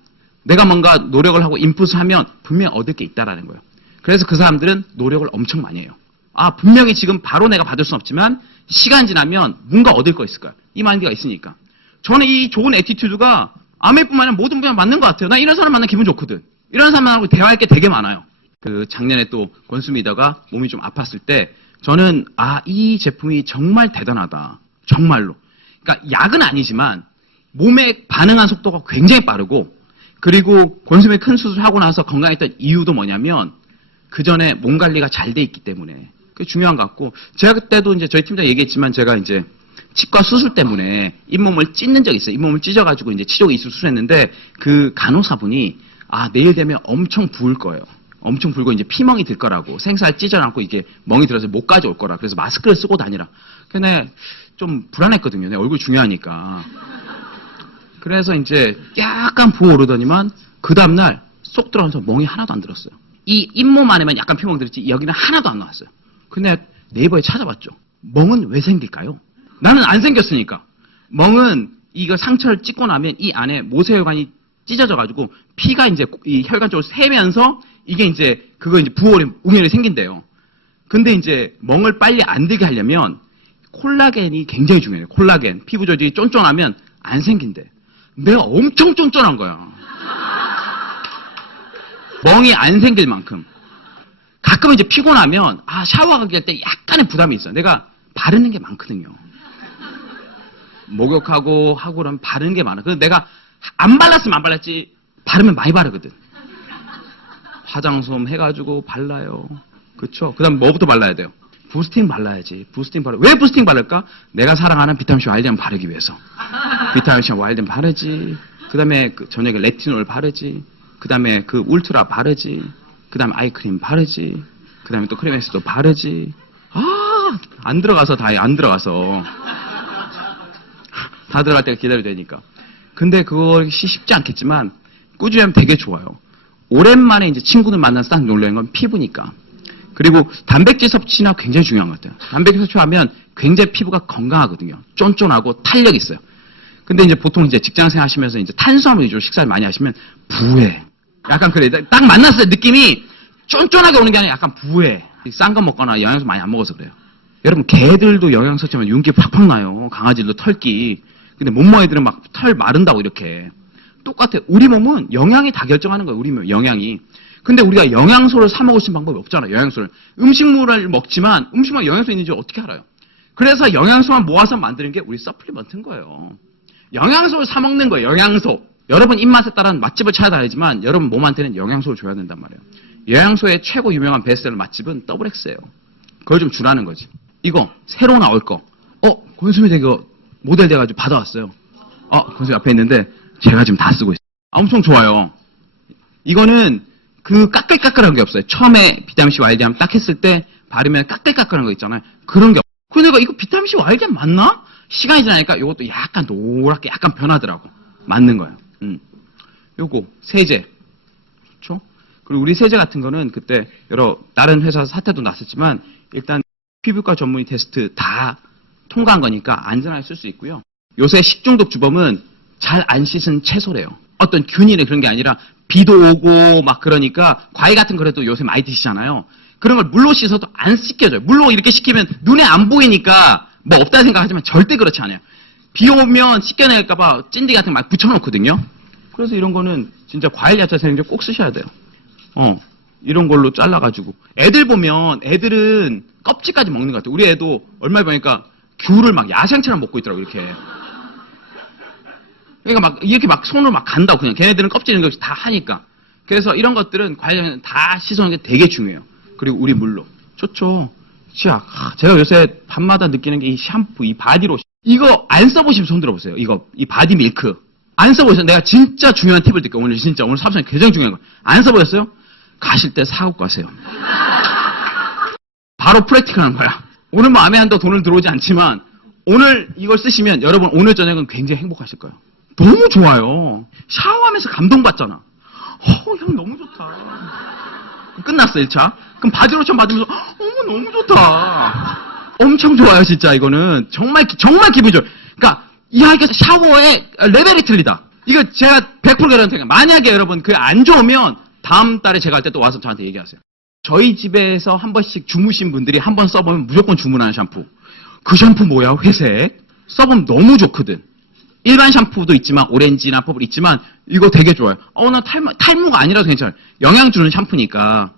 내가 뭔가 노력을 하고 인풋을 하면 분명히 얻을 게 있다라는 거예요. 그래서 그 사람들은 노력을 엄청 많이 해요. 아, 분명히 지금 바로 내가 받을 수는 없지만 시간 지나면 뭔가 얻을 거 있을 거야. 이 마인드가 있으니까. 저는 이 좋은 애티튜드가 아메뿐만 아니라 모든 분야 맞는 것 같아요. 나 이런 사람 만나면 기분 좋거든. 이런 사람하고 대화할 게 되게 많아요. 그 작년에 또 권수미다가 몸이 좀 아팠을 때 저는 이 제품이 정말 대단하다. 정말로. 그러니까 약은 아니지만 몸에 반응한 속도가 굉장히 빠르고 그리고 권수미 큰 수술하고 나서 건강했던 이유도 뭐냐면 그 전에 몸 관리가 잘 돼 있기 때문에 그게 중요한 것 같고 제가 그때도 이제 저희 팀장 얘기했지만 제가 이제 치과 수술 때문에 잇몸을 찢는 적이 있어요. 잇몸을 찢어가지고 이제 치료 이수 수술했는데 그 간호사분이 내일 되면 엄청 부을 거예요. 엄청 불고 이제 피멍이 들 거라고 생살 찢어놨고 이게 멍이 들어서 목까지 올 거라 그래서 마스크를 쓰고 다니라. 근데 좀 불안했거든요. 내 얼굴 중요하니까. 그래서 이제 약간 부어오르더니만 그 다음날 쏙 들어가면서 멍이 하나도 안 들었어요. 이 잇몸 안에만 약간 피멍 들었지 여기는 하나도 안 나왔어요. 근데 네이버에 찾아봤죠. 멍은 왜 생길까요? 나는 안 생겼으니까. 멍은 이거 상처를 찍고 나면 이 안에 모세혈관이 찢어져가지고 피가 이제 이 혈관 쪽으로 새면서 이게 이제 그거 이제 부어오른 우연히 생긴대요. 근데 이제 멍을 빨리 안 들게 하려면 콜라겐이 굉장히 중요해요. 콜라겐. 피부 조직이 쫀쫀하면 안 생긴대. 내가 엄청 쫀쫀한 거야. 멍이 안 생길 만큼. 가끔 이제 피곤하면 샤워하기 할 때 약간의 부담이 있어. 내가 바르는 게 많거든요. 목욕하고 하고 그러면 바르는 게 많아. 그래서 내가 안 발랐으면 안 발랐지 바르면 많이 바르거든. 화장솜 해가지고 발라요. 그쵸? 그 다음 뭐부터 발라야 돼요? 부스팅 발라야지. 부스팅 바르. 왜 부스팅 바를까? 내가 사랑하는 비타민C 와일드엠 바르기 위해서. 비타민C 와일드엠 바르지. 그 다음에 저녁에 레티놀 바르지. 그 다음에 그 울트라 바르지. 그 다음에 아이크림 바르지. 그 다음에 또 크림에스도 바르지. 안 들어가서 다해. 안 들어가서. 다 들어갈 때가 기다려야 되니까. 근데 그것이 쉽지 않겠지만 꾸준히 하면 되게 좋아요. 오랜만에 이제 친구들 만나서 딱 놀러 간 건 피부니까. 그리고 단백질 섭취나 굉장히 중요한 것 같아요. 단백질 섭취하면 굉장히 피부가 건강하거든요. 쫀쫀하고 탄력 있어요. 근데 이제 보통 이제 직장생 하시면서 이제 탄수화물 위주로 식사를 많이 하시면 부해. 약간 그래. 딱 만났을 때 느낌이 쫀쫀하게 오는 게 아니라 약간 부해. 싼 거 먹거나 영양소 많이 안 먹어서 그래요. 여러분 개들도 영양소 섭취하면 윤기 팍팍 나요. 강아지들도 털기. 근데 몸머 애들은 막 털 마른다고 이렇게. 똑같아. 우리 몸은 영양이 다 결정하는 거예요. 우리 몸 영양이. 근데 우리가 영양소를 사 먹을 수 있는 방법이 없잖아요. 영양소를. 음식물을 먹지만 음식물에 영양소 있는지 어떻게 알아요? 그래서 영양소만 모아서 만드는 게 우리 서플리먼트인 거예요. 영양소를 사 먹는 거예요. 영양소. 여러분 입맛에 따른 맛집을 찾아다니지만 여러분 몸한테는 영양소를 줘야 된단 말이에요. 영양소의 최고 유명한 베스트셀러 맛집은 더블엑스예요. 그걸 좀 주라는 거지. 이거 새로 나올 거. 권수미 이거 모델 돼가지고 받아왔어요. 권수미 앞에 있는데 제가 지금 다 쓰고 있어요. 엄청 좋아요. 이거는 그 까끌까끌한 게 없어요. 처음에 비타민C 와일드암 딱 했을 때 바르면 까끌까끌한 거 있잖아요. 그런 게 없어요. 그래서 내가 이거 비타민C 와일드암 맞나? 시간이 지나니까 이것도 약간 노랗게 약간 변하더라고. 맞는 거예요. 요거 세제. 좋죠? 그리고 우리 세제 같은 거는 그때 여러 다른 회사 사태도 났었지만 일단 피부과 전문의 테스트 다 통과한 거니까 안전하게 쓸 수 있고요. 요새 식중독 주범은 잘 안 씻은 채소래요. 어떤 균이나 그런 게 아니라 비도 오고 막 그러니까 과일 같은 거라도 요새 많이 드시잖아요. 그런 걸 물로 씻어도 안 씻겨져요. 물로 이렇게 씻기면 눈에 안 보이니까 뭐 없다 생각하지만 절대 그렇지 않아요. 비 오면 씻겨낼까봐 찐디 같은 거 막 붙여놓거든요. 그래서 이런 거는 진짜 과일 야채 생제 꼭 쓰셔야 돼요. 이런 걸로 잘라가지고. 애들 보면 애들은 껍질까지 먹는 것 같아요. 우리 애도 얼마 보니까 귤을 막 야생처럼 먹고 있더라고 이렇게. 그러니까 막 이렇게 막 손으로 막 간다고 그냥 걔네들은 껍질 이런 거 다 하니까. 그래서 이런 것들은 과일 다 씻어놓는 게 되게 중요해요. 그리고 우리 물로 좋죠. 치약. 제가 요새 밤마다 느끼는 게 이 샴푸, 이 바디로션. 이거 안 써보시면 손 들어보세요. 이거 이 바디 밀크 안 써보셨어요? 내가 진짜 중요한 팁을 드릴게요. 오늘 진짜 오늘 사부장님 굉장히 중요한 거. 안 써보셨어요? 가실 때 사고 가세요. 바로 프랙티컬하는 거야. 오늘 마음에 한다고 돈을 들어오지 않지만 오늘 이걸 쓰시면 여러분 오늘 저녁은 굉장히 행복하실 거예요. 너무 좋아요. 샤워하면서 감동받잖아. 향 너무 좋다. 끝났어 1차. 그럼 바디로션 받으면서 어머 너무 좋다. 엄청 좋아요 진짜 이거는. 정말 기분 좋아요. 그러니까 이거 샤워의 레벨이 틀리다. 이거 제가 100% garanti. 만약에 여러분 그 안 좋으면 다음 달에 제가 할 때 또 와서 저한테 얘기하세요. 저희 집에서 한 번씩 주무신 분들이 한 번 써보면 무조건 주문하는 샴푸. 그 샴푸 뭐야? 회색. 써보면 너무 좋거든. 일반 샴푸도 있지만 오렌지나 퍼플 있지만 이거 되게 좋아요. 나 탈모가 아니라도 괜찮아요. 영양 주는 샴푸니까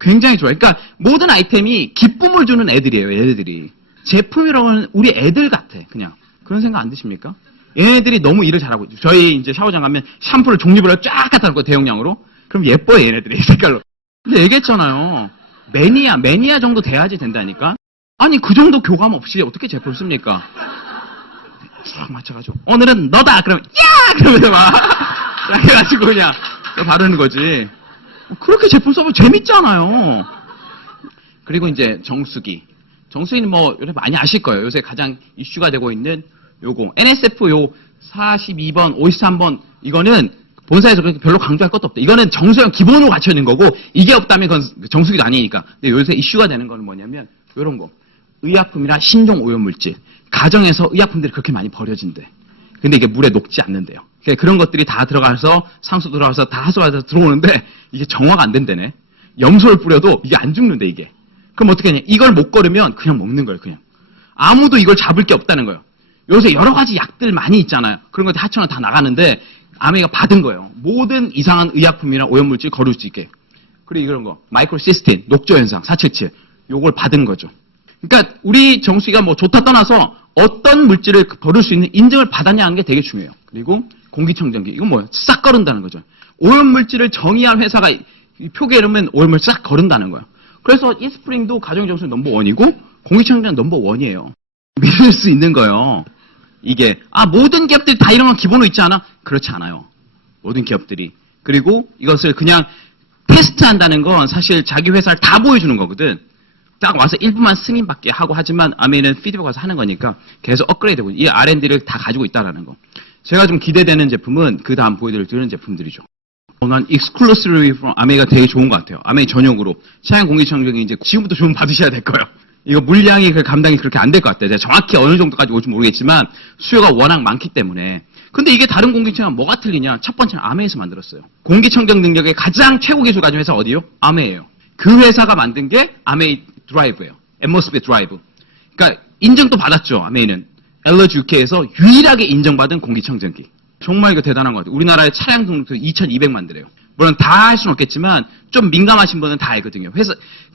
굉장히 좋아요. 그러니까 모든 아이템이 기쁨을 주는 애들이에요. 얘네들이. 제품이라고는 우리 애들 같아. 그냥. 그런 생각 안 드십니까? 얘네들이 너무 일을 잘하고 있죠. 저희 이제 샤워장 가면 샴푸를 종류별로 쫙 갖다 놓고 대용량으로. 그럼 예뻐요, 얘네들이. 이 색깔로. 근데 얘기했잖아요. 매니아 정도 돼야지 된다니까? 아니, 그 정도 교감 없이 어떻게 제품을 씁니까? 쫙 맞춰가지고, 오늘은 너다! 그러면, 야! 그러면서 막, 쫙 해가지고 그냥 바르는 거지. 그렇게 제품 써보면 재밌잖아요. 그리고 이제 정수기. 정수기는 뭐, 요새 많이 아실 거예요. 요새 가장 이슈가 되고 있는 요거. NSF 요 42번, 53번, 이거는 본사에서 그렇게 별로 강조할 것도 없다. 이거는 정수형 기본으로 갖춰 있는 거고, 이게 없다면 그건 정수기도 아니니까. 근데 요새 이슈가 되는 거는 뭐냐면, 요런 거. 의약품이나 신종 오염물질. 가정에서 의약품들이 그렇게 많이 버려진대. 근데 이게 물에 녹지 않는데요. 그런 것들이 다 들어가서, 상수 들어가서 다 하수해서 들어오는데, 이게 정화가 안 된다네. 염소를 뿌려도 이게 안 죽는데, 이게. 그럼 어떻게 하냐. 이걸 못 걸으면 그냥 먹는 거예요, 그냥. 아무도 이걸 잡을 게 없다는 거예요. 요새 여러 가지 약들 많이 있잖아요. 그런 거 하천을 다 나가는데, 아메이가 받은 거예요. 모든 이상한 의약품이나 오염물질 거를 수 있게. 그리고 이런 거, 마이크로시스틴, 녹조현상, 477, 요걸 받은 거죠. 그러니까 우리 정수기가 뭐 좋다 떠나서 어떤 물질을 버릴 수 있는 인증을 받았냐 하는 게 되게 중요해요. 그리고 공기청정기, 이건 뭐예요? 싹 거른다는 거죠. 오염물질을 정의한 회사가 표기에 이르면 오염물질 싹 거른다는 거예요. 그래서 이스프링도 가정정수기 넘버1이고 공기청정기 넘버1이에요. 믿을 수 있는 거예요. 이게 모든 기업들이 다 이런 건 기본으로 있지 않아? 그렇지 않아요. 모든 기업들이. 그리고 이것을 그냥 테스트한다는 건 사실 자기 회사를 다 보여주는 거거든. 딱 와서 일부만 승인받게 하고 하지만 아메이는 피드백 와서 하는 거니까 계속 업그레이드되고 이 R&D를 다 가지고 있다라는 거. 제가 좀 기대되는 제품은 그 다음 보여드릴 제품들이죠. 난 exclusively from 아메이가 되게 좋은 것 같아요. 아메이 전용으로. 차량 공기청정기 이제 지금부터 좀 받으셔야 될 거예요. 이거 물량이 감당이 그렇게 안 될 것 같아요. 제가 정확히 어느 정도까지 올지 모르겠지만 수요가 워낙 많기 때문에. 근데 이게 다른 공기청정기랑 뭐가 틀리냐? 첫 번째는 아메이에서 만들었어요. 공기청정 능력의 가장 최고 기술 가진 회사 어디요? 아메이예요. 그 회사가 만든 게 아메이 드라이브예요. 앰모스피어 드라이브. 그러니까 인정도 받았죠. 아메이는. 엘러지 UK에서 유일하게 인정받은 공기청정기. 정말 이거 대단한 것 같아요. 우리나라의 차량 등록도 2,200만 대래요. 물론 다 할 수는 없겠지만 좀 민감하신 분은 다 알거든요. 회사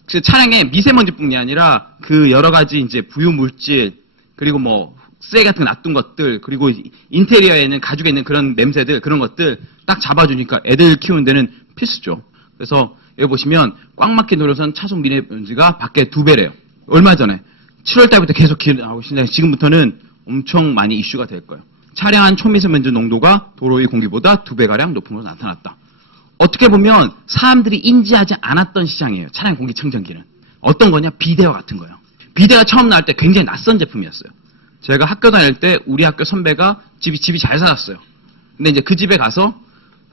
그 차량에 미세먼지뿐이 아니라 그 여러 가지 이제 부유 물질 그리고 뭐 쓰레기 같은 거 놔둔 것들 그리고 인테리어에는 가죽에 있는 그런 냄새들 그런 것들 딱 잡아주니까 애들 키우는 데는 필수죠. 그래서 여기 보시면 꽉 막힌 도로선 차속 미세먼지가 밖에 2배래요. 얼마 전에 7월 달부터 계속 나오고 있는데 지금부터는 엄청 많이 이슈가 될 거예요. 차량 안 초미세먼지 농도가 도로의 공기보다 2배가량 높은 것으로 나타났다. 어떻게 보면 사람들이 인지하지 않았던 시장이에요. 차량 공기청정기는. 어떤 거냐? 비데와 같은 거예요. 비데가 처음 나올 때 굉장히 낯선 제품이었어요. 제가 학교 다닐 때 우리 학교 선배가 집이 잘 살았어요. 근데 이제 그 집에 가서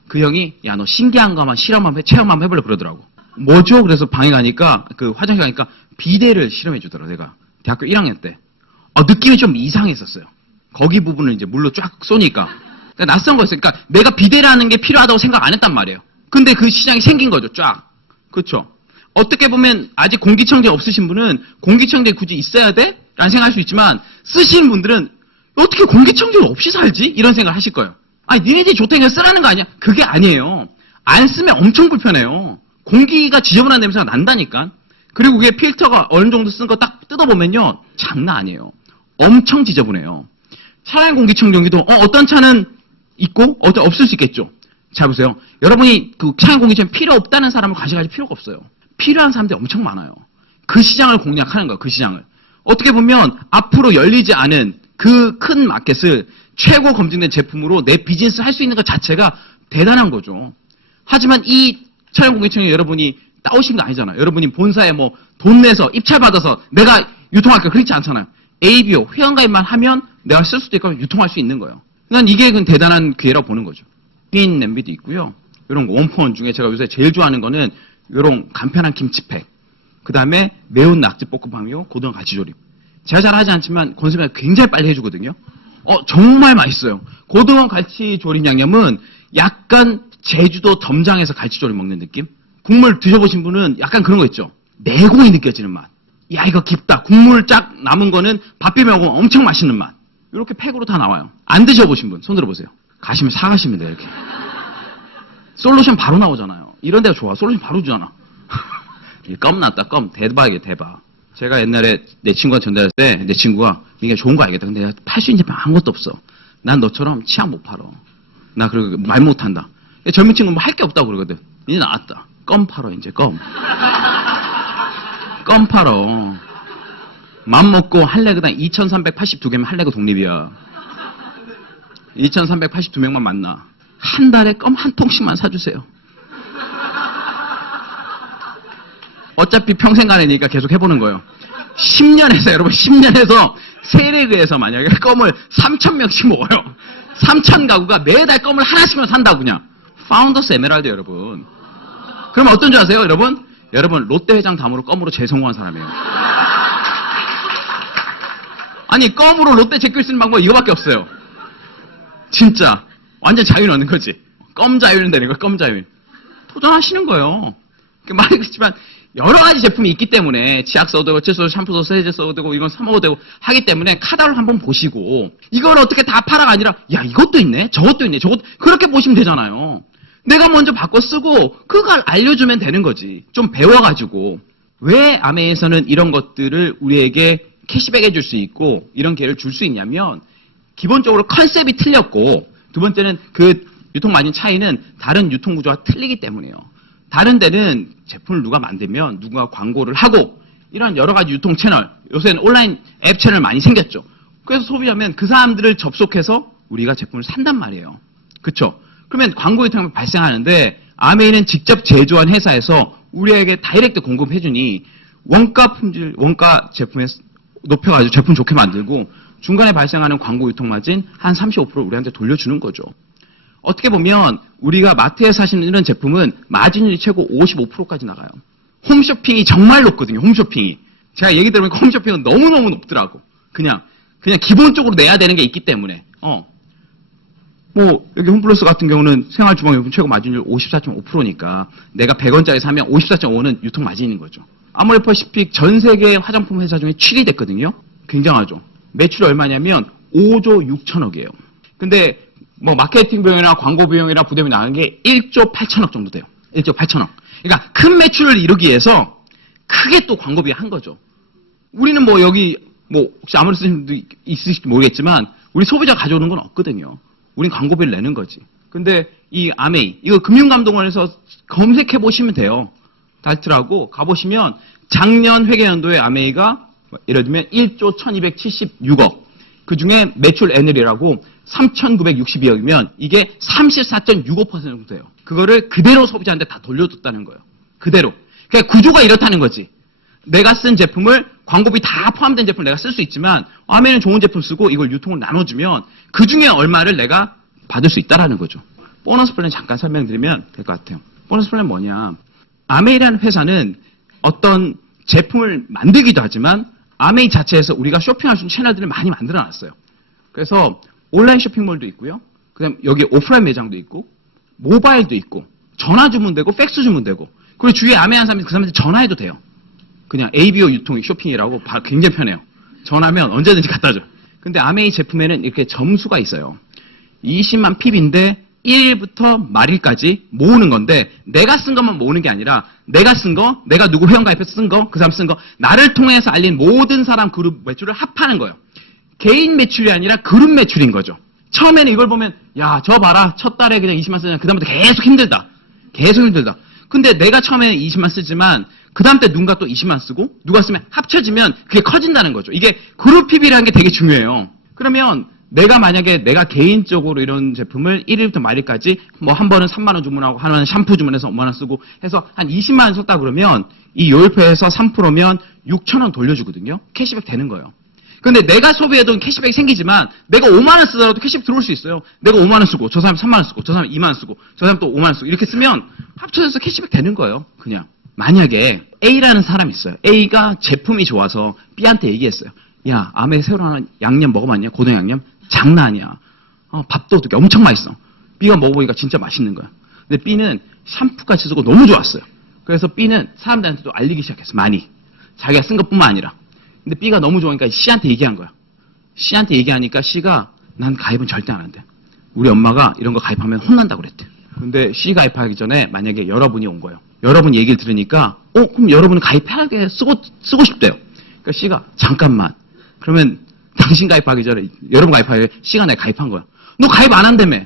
그 형이 야 너 신기한 거만 체험 한번 해보려 그러더라고. 뭐죠? 그래서 방에 가니까 그 화장실 가니까 비데를 실험해 주더라고. 내가 대학교 1학년 때. 느낌이 좀 이상했었어요. 거기 부분을 이제 물로 쫙 쏘니까. 그러니까 낯선 거였어요. 그러니까 내가 비데라는 게 필요하다고 생각 안 했단 말이에요. 근데 그 시장이 생긴 거죠. 쫙. 그렇죠. 어떻게 보면 아직 공기청정 없으신 분은 공기청정이 굳이 있어야 돼? 라는 생각할 수 있지만 쓰시는 분들은 어떻게 공기청정 없이 살지? 이런 생각을 하실 거예요. 아니 니네들이 좋다니까 쓰라는 거 아니야? 그게 아니에요. 안 쓰면 엄청 불편해요. 공기가 지저분한 냄새가 난다니까. 그리고 그게 필터가 어느 정도 쓴 거 딱 뜯어보면요. 장난 아니에요. 엄청 지저분해요. 차량 공기청정기도 어떤 차는 있고 없을 수 있겠죠. 자 보세요. 여러분이 그 차량 공기청정기 필요 없다는 사람을 관심가질 필요가 없어요. 필요한 사람들이 엄청 많아요. 그 시장을 공략하는 거예요. 그 시장을. 어떻게 보면 앞으로 열리지 않은 그 큰 마켓을 최고 검증된 제품으로 내 비즈니스 할 수 있는 것 자체가 대단한 거죠. 하지만 이 차량 공기청정기 여러분이 따오신 거 아니잖아요. 여러분이 본사에 뭐 돈 내서 입찰 받아서 내가 유통할까 그렇지 않잖아요. ABO 회원가입만 하면 내가 쓸 수도 있고 유통할 수 있는 거예요. 난 이게 대단한 기회라고 보는 거죠. 빈 냄비도 있고요. 이런 거 원포원 중에 제가 요새 제일 좋아하는 거는 이런 간편한 김치팩. 그 다음에 매운 낙지 볶음밥이요. 고등어 갈치조림. 제가 잘 하지 않지만 권수님이 굉장히 빨리 해주거든요. 정말 맛있어요. 고등어 갈치조림 양념은 약간 제주도 덤장에서 갈치조림 먹는 느낌? 국물 드셔보신 분은 약간 그런 거 있죠. 내공이 느껴지는 맛. 야, 이거 깊다. 국물 쫙 남은 거는 밥 비벼 먹으면 엄청 맛있는 맛. 이렇게 팩으로 다 나와요. 안 드셔보신 분, 손 들어보세요. 가시면 사가시면 돼요, 이렇게. 솔루션 바로 나오잖아요. 이런 데가 좋아. 솔루션 바로 주잖아. 껌 났다, 껌. 대박이에요, 대박. 제가 옛날에 내 친구한테 전달할 때, 내 친구가 이게 좋은 거 알겠다. 근데 내가 팔 수 있는 제품 아무것도 없어. 난 너처럼 치약 못 팔어. 나 그리고 말 못한다. 젊은 친구는 뭐 할 게 없다고 그러거든. 이제 나왔다. 껌 팔어, 이제 껌. 껌 팔어. 맘 먹고 할래그당 2,382개면 할래그 독립이야. 2,382명만 만나. 한 달에 껌 한 통씩만 사주세요. 어차피 평생 가내니까 계속 해보는 거예요. 10년에서, 여러분, 10년에서 세례그에서 만약에 껌을 3,000명씩 먹어요. 3,000가구가 매달 껌을 하나씩만 산다고 그냥. 파운더스 에메랄드 여러분. 그러면 어떤 줄 아세요, 여러분? 여러분, 롯데 회장 다음으로 껌으로 제일 성공한 사람이에요. 아니, 껌으로 롯데 제낄 수 있는 방법 이거밖에 없어요. 진짜. 완전 자유를 얻는 거지. 껌 자유는 되는 거야, 껌 자유. 도전하시는 거예요. 말이 그렇지만, 여러 가지 제품이 있기 때문에, 치약 써도 되고, 칫솔, 샴푸도, 세제 써도 되고, 이건 사 먹어도 되고, 하기 때문에, 카달로 한번 보시고, 이걸 어떻게 다 팔아가 아니라, 야, 이것도 있네? 저것도 있네? 저것도, 그렇게 보시면 되잖아요. 내가 먼저 바꿔 쓰고, 그걸 알려주면 되는 거지. 좀 배워가지고. 왜 아메에서는 이런 것들을 우리에게 캐시백 해줄 수 있고, 이런 기회를 줄 수 있냐면, 기본적으로 컨셉이 틀렸고, 두 번째는 그 유통마진 차이는 다른 유통구조와 틀리기 때문이에요. 다른 데는 제품을 누가 만들면 누가 광고를 하고 이런 여러 가지 유통 채널, 요새는 온라인 앱 채널 많이 생겼죠. 그래서 소비자면 그 사람들을 접속해서 우리가 제품을 산단 말이에요. 그렇죠? 그러면 광고 유통이 발생하는데 아메이는 직접 제조한 회사에서 우리에게 다이렉트 공급해주니 원가 품질, 원가 제품에 높여가지고 제품 좋게 만들고 중간에 발생하는 광고 유통마진 한 35% 우리한테 돌려주는 거죠. 어떻게 보면 우리가 마트에서 사시는 이런 제품은 마진율이 최고 55%까지 나가요. 홈쇼핑이 정말 높거든요. 홈쇼핑이. 제가 얘기 들어보니까 홈쇼핑은 너무너무 높더라고. 그냥 기본적으로 내야 되는 게 있기 때문에. 뭐 여기 홈플러스 같은 경우는 생활주방용품 최고 마진율 54.5%니까 내가 100원짜리 사면 54.5는 유통 마진인 거죠. 아모레퍼시픽 전 세계 화장품 회사 중에 7위 됐거든요. 굉장하죠. 매출이 얼마냐면 5조 6천억이에요. 근데 뭐 마케팅 비용이나 광고 비용이나 부대비 나가는 게 1조 8천억 정도 돼요. 1조 8천억. 그러니까 큰 매출을 이루기 위해서 크게 또 광고비 한 거죠. 우리는 뭐 여기 뭐 혹시 아무리 쓰시는 분도 있으실지 모르겠지만 우리 소비자 가져오는 건 없거든요. 우린 광고비를 내는 거지. 근데 이 아메이 이거 금융감독원에서 검색해 보시면 돼요. 달트라고 가보시면 작년 회계연도에 아메이가 예를 들면 1조 1276억 그 중에 매출 애널이라고 3,962억이면 이게 34.65% 정도 돼요. 그거를 그대로 소비자한테 다 돌려줬다는 거예요. 그대로. 그러니까 구조가 이렇다는 거지. 내가 쓴 제품을 광고비 다 포함된 제품을 내가 쓸 수 있지만 아메이는 좋은 제품 쓰고 이걸 유통을 나눠주면 그 중에 얼마를 내가 받을 수 있다라는 거죠. 보너스 플랜 잠깐 설명드리면 될 것 같아요. 보너스 플랜 뭐냐. 아메이라는 회사는 어떤 제품을 만들기도 하지만 아메이 자체에서 우리가 쇼핑할 수 있는 채널들을 많이 만들어놨어요. 그래서 온라인 쇼핑몰도 있고요. 그다음 여기 오프라인 매장도 있고 모바일도 있고 전화 주문 되고 팩스 주문 되고 그리고 주위에 아메이 한 사람이 그 사람한테 전화해도 돼요. 그냥 ABO 유통 쇼핑이라고 굉장히 편해요. 전화하면 언제든지 갖다 줘. 근데 아메이 제품에는 이렇게 점수가 있어요. 20만 핍인데 1일부터 말일까지 모으는 건데 내가 쓴 것만 모으는 게 아니라 내가 쓴 거, 내가 누구 회원가입해서 쓴 거, 그 사람 쓴 거 나를 통해서 알린 모든 사람 그룹 매출을 합하는 거예요. 개인 매출이 아니라 그룹 매출인 거죠. 처음에는 이걸 보면 야, 저 봐라. 첫 달에 그냥 20만 쓰냐. 그 다음부터 계속 힘들다. 계속 힘들다. 근데 내가 처음에는 20만 쓰지만 그 다음 때 누군가 또 20만 쓰고 누가 쓰면 합쳐지면 그게 커진다는 거죠. 이게 그룹 PB라는 게 되게 중요해요. 그러면 내가 만약에 내가 개인적으로 이런 제품을 1일부터 말일까지 뭐 한 번은 3만 원 주문하고 한 번은 샴푸 주문해서 5만 원 쓰고 해서 한 20만 원 썼다 그러면 이 요일표에서 3%면 6천 원 돌려주거든요. 캐시백 되는 거예요. 근데 내가 소비해도 캐시백이 생기지만 내가 5만 원 쓰더라도 캐시백 들어올 수 있어요. 내가 5만 원 쓰고 저 사람 3만 원 쓰고 저 사람 2만 원 쓰고 저 사람 또 5만 원 쓰고 이렇게 쓰면 합쳐져서 캐시백 되는 거예요. 그냥. 만약에 A라는 사람이 있어요. A가 제품이 좋아서 B한테 얘기했어요. 야, 아메 새로 하나 양념 먹어봤냐? 고등 양념? 장난 아니야. 밥도둑이 엄청 맛있어. B가 먹어보니까 진짜 맛있는 거야. 근데 B는 샴푸까지 쓰고 너무 좋았어요. 그래서 B는 사람들한테도 알리기 시작했어. 많이. 자기가 쓴 것뿐만 아니라. 근데 B가 너무 좋으니까 C한테 얘기한 거야. C한테 얘기하니까 C가 난 가입은 절대 안 한대. 우리 엄마가 이런 거 가입하면 혼난다고 그랬대. 근데 C 가입하기 전에 만약에 여러분이 온 거예요. 여러분 얘기를 들으니까 그럼 여러분은 가입하게 쓰고 싶대요. 그러니까 C가 잠깐만. 그러면 당신 가입하기 전에 여러분 가입하기 전에 C가 내가 가입한 거야. 너 가입 안 한다며.